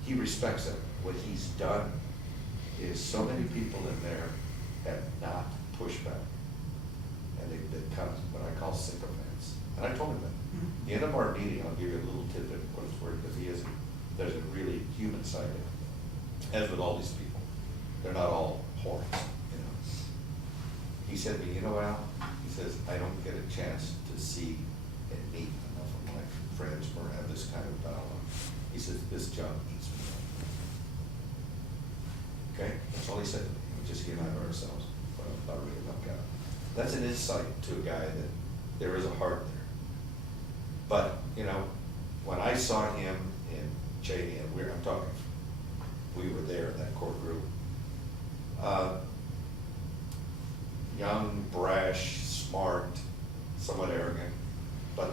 He respects it. What he's done is so many people in there have not pushed back. And they've become what I call sycophants. And I told him that. At the end of our meeting, I'll give you a little tidbit of what it's worth, because there's a really human side to it. As with all these people, they're not all horns, you know. He said to me, you know, Al, he says, I don't get a chance to see and meet enough of my friends or have this kind of dialogue. He says, this job needs me. Okay, that's all he said to me. Just he and I by ourselves, but I thought really helped out. that's an insight to a guy that there is a heart there. But, you know, when I saw him in Cheney, and I'm talking, we were there in that core group. Young, brash, smart, somewhat arrogant, but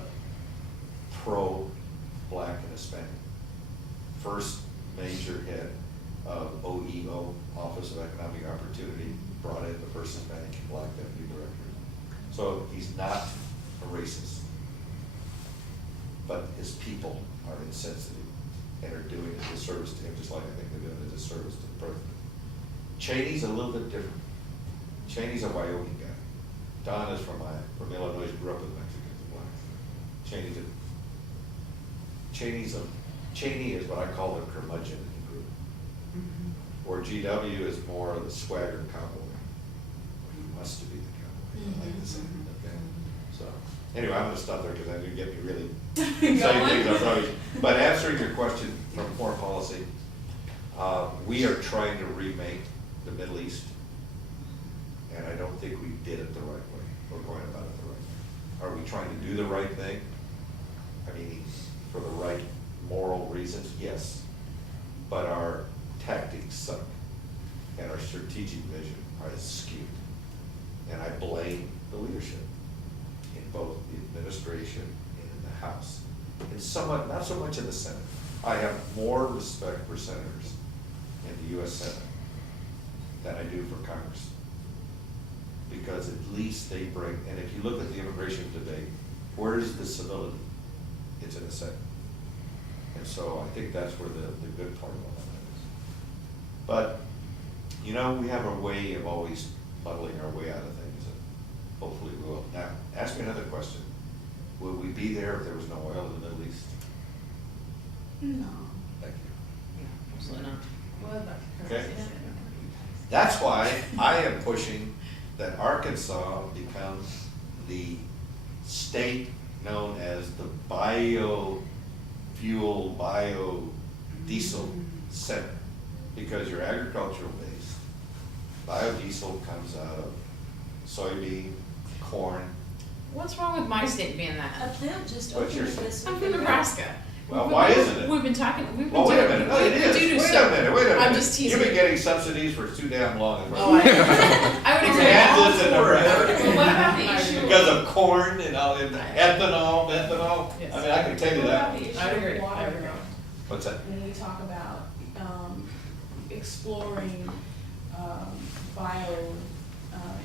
pro-black and Hispanic. First major head of OEO, Office of Economic Opportunity, brought in the first Hispanic and black deputy director. So he's not a racist, but his people are insensitive and are doing a disservice to him, just like I think they're doing a disservice to the president. Cheney's a little bit different. Cheney's a Wyoming guy. Don is from Illinois, grew up with Mexicans and blacks. Cheney is what I call the curmudgeon group. Or GW is more of the swagger cowboy. He wants to be the cowboy, I like to say, okay? So, anyway, I'm gonna stop there because I didn't get me really saying things I probably. But answering your question from foreign policy, we are trying to remake the Middle East, and I don't think we did it the right way. We're going about it the right way. Are we trying to do the right thing? I mean, for the right moral reasons, yes. But our tactics suck, and our strategic vision are skewed. And I blame the leadership in both the administration and in the House. And somewhat, not so much in the Senate. I have more respect for senators in the US Senate than I do for Congress. Because at least they bring, and if you look at the immigration debate, where's the civility? It's in the Senate. And so I think that's where the good part of all that is. But, you know, we have a way of always muddling our way out of things, and hopefully we will. Now, ask me another question. Would we be there if there was no oil in the Middle East? No. Thank you. Absolutely not. Well, Okay. That's why I am pushing that Arkansas become the state known as the biofuel, biodiesel center, because you're agricultural based. Biodiesel comes out of soybean, corn. What's wrong with my state being that? A plant just What's opened your- this. I'm from Nebraska. Well, why isn't it? We've been talking, we've been Well, wait a doing- minute, no, it we is. do do Wait a stuff. minute. I'm just teasing. You've been getting subsidies for too damn long. Oh, I would agree. Kansas and Nebraska. Well, what about the issue? Because of corn and all, and methanol. Yes. I mean, I can tell you What about that. the issue I would agree. of I water, would agree. What's that? when we talk about exploring bio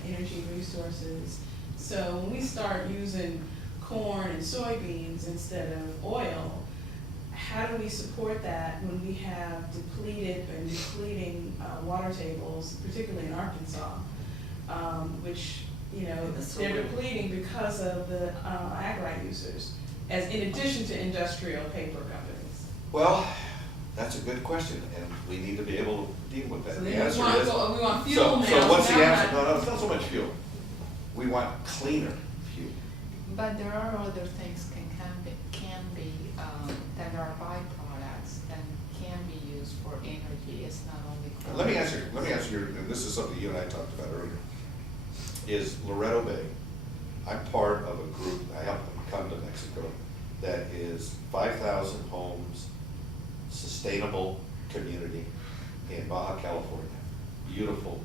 energy resources? So when we start using corn and soybeans instead of oil, how do we support that when we have depleted and depleting water tables, particularly in Arkansas, which, you know, they're depleting because of the ag users, as in addition to industrial paper companies? Well, that's a good question, and we need to be able to deal with that. So The then answer is. we want fuel now. So what's the now answer? not- No, it's not so much fuel. We want cleaner fuel. But there are other things can be, that are byproducts that can be used for energy. It's not only. Let me ask you, and this is something you and I talked about earlier, is Loretto Bay. I'm part of a group, I helped them come to Mexico, that is 5,000 homes, sustainable community in Baja California. Beautiful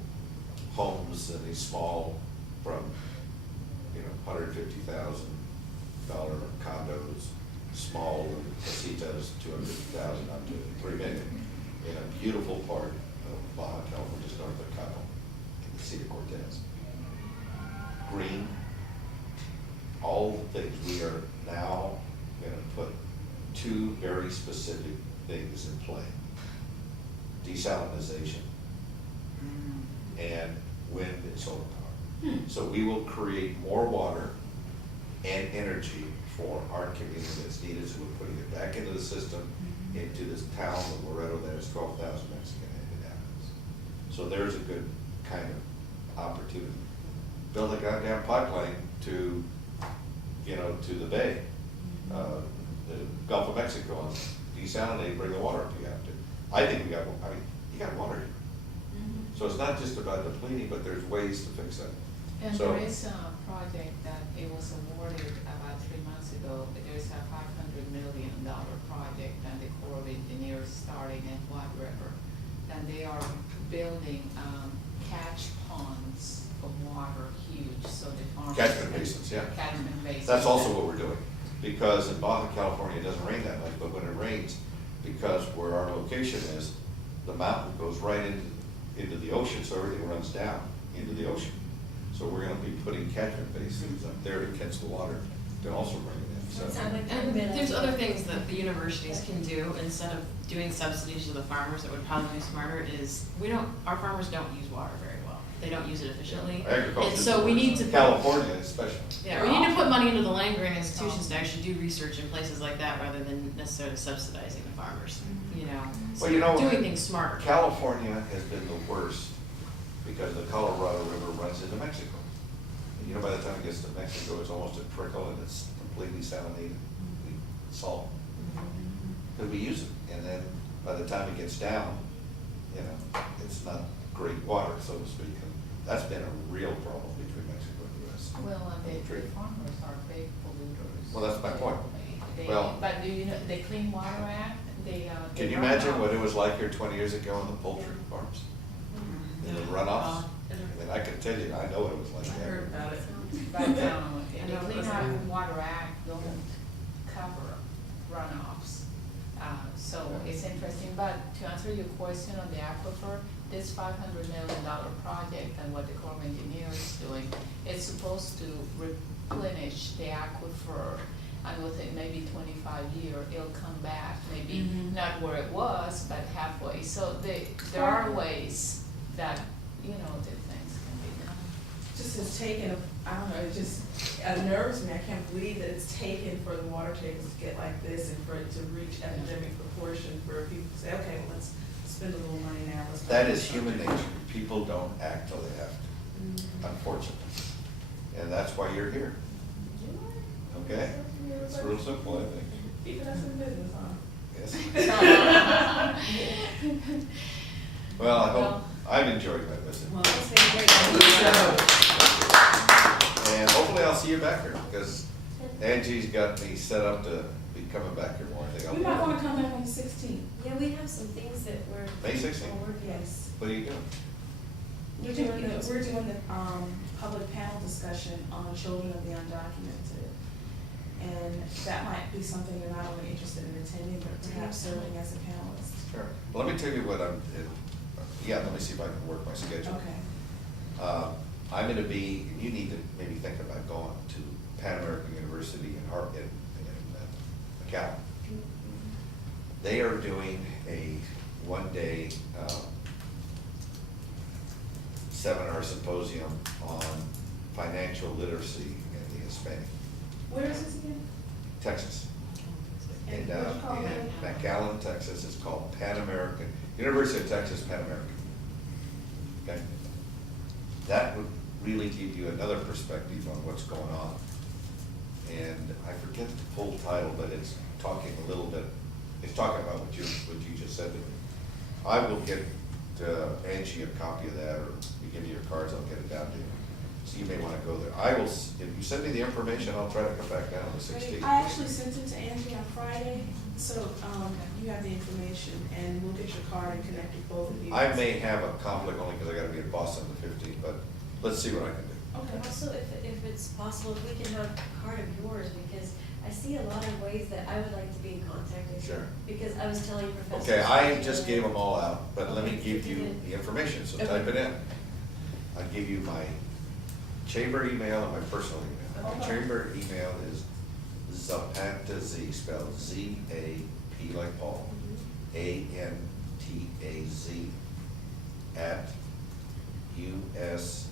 homes in these small, from, $150,000 condos, small casitas, 250,000 up to 3 million, in a beautiful part of Baja California, just north of Cabo, in the Cedar Cortez. Green, all the things. We are now gonna put two very specific things in play. Desalinization and wind and solar power. So we will create more water and energy for our community that's needed, so we're putting it back into the system, into this town of Loretto that has 12,000 Mexican inhabitants. So there's a good kind of opportunity. Build a goddamn pipeline to the bay, the Gulf of Mexico, and desalinate, bring the water up you have to. I think you got water here. So it's not just about depleting, but there's ways to fix that. And So- there is a project that it was awarded about 3 months ago. There's a $500 million project, and the Corps of Engineers starting in White River. And they are building catch ponds of water, huge, so the farmers. Catchment basins, yeah. Catchment basins. That's also what we're doing, because in Baja California, it doesn't rain that much, but when it rains, because where our location is, the mountain goes right into the ocean, so everything runs down into the ocean. So we're gonna be putting catchment basins up there to catch the water, to also bring it in, so. That sounds like And a good there's idea. other things that the universities can do instead of doing subsidies to the farmers that would probably be smarter is, our farmers don't use water very well. They don't use it efficiently. Agriculture And is so the we worst. need to. California especially. Yeah, we need to put money into the land grant institutions to actually do research in places like that rather than necessarily subsidizing the farmers, you know? So Well, you know, doing things smarter. California has been the worst because the Colorado River runs into Mexico. And you know, by the time it gets to Mexico, it's almost a trickle and it's completely salinated, salt. Because we use it, and then by the time it gets down, you know, it's not great water, so to speak. And that's been a real problem between Mexico and the US. Well, and the Trade. farmers are big polluters. Well, that's my point. They- Well- But do you know, the Clean Water Act, they. Can you imagine what it was like here 20 years ago in the poultry farms? In the runoffs? I mean, I can tell you, I know what it was like I there. heard about it. But I the know, Clean listen. Water Act don't cover runoffs. So it's interesting, but to answer your question on the aquifer, this $500 million project and what the Corps of Engineers is doing, it's supposed to replenish the aquifer, and within maybe 25 years, it'll come back, maybe not where it was, but halfway. So there are ways that, you know, the things can be done. Just has taken, I don't know, it just unnerves me. I can't believe that it's taken for the water tables to get like this and for it to reach epidemic proportion for people to say, okay, well, let's spend a little money now. let's That go." is human nature. People don't act till they have to, unfortunately. And that's why you're here, okay? It's real simple, I think. Keeping us in business, huh? Yes. Well, I hope, I've enjoyed my visit. Well, It's been great. And hopefully I'll see you back here, because Angie's got me set up to be coming back here more. I think We might I'll, wanna come back on the 16th. Yeah, we have some things that we're. May 16th. we're working on. Yes. what are you doing? We're doing the public panel discussion on children of the undocumented. And that might be something you're not only interested in attending, but perhaps serving as a panelist. Sure. Well, let me tell you what yeah, let me see if I can work my schedule. Okay. I'm gonna be, you need to maybe think about going to Pan American University in McAllen. They are doing a one-day seminar symposium on financial literacy in the Hispanic, Where is this again? Texas. And In what's it called? McAllen, Texas. It's called Pan American, University of Texas Pan American. Okay? That would really give you another perspective on what's going on. And I forget the full title, but it's talking a little bit, it's talking about what you just said to me. I will get Angie a copy of that, or you give me your cards, I'll get it down to you. So you may want to go there. I will, if you send me the information, I'll try to come back down on the 16th. I actually sent it to Angie on Friday, so you have the information, and we'll get your card and connect with both of you. I may have a conflict only because I gotta be in Boston the 15th, but let's see what I can do. Okay. Also, if it's possible, if we can have a card of yours, because I see a lot of ways that I would like to be in contact with you. Sure. Because I was telling professors. Okay, I just gave them all out, but let me give you Okay. the information, so Okay. type it in. I'll give you my chamber email and my personal email. My Okay. chamber email is Zapanta, Z, spelled Z-A-P like Paul, A-N-T-A-Z, at USMCOC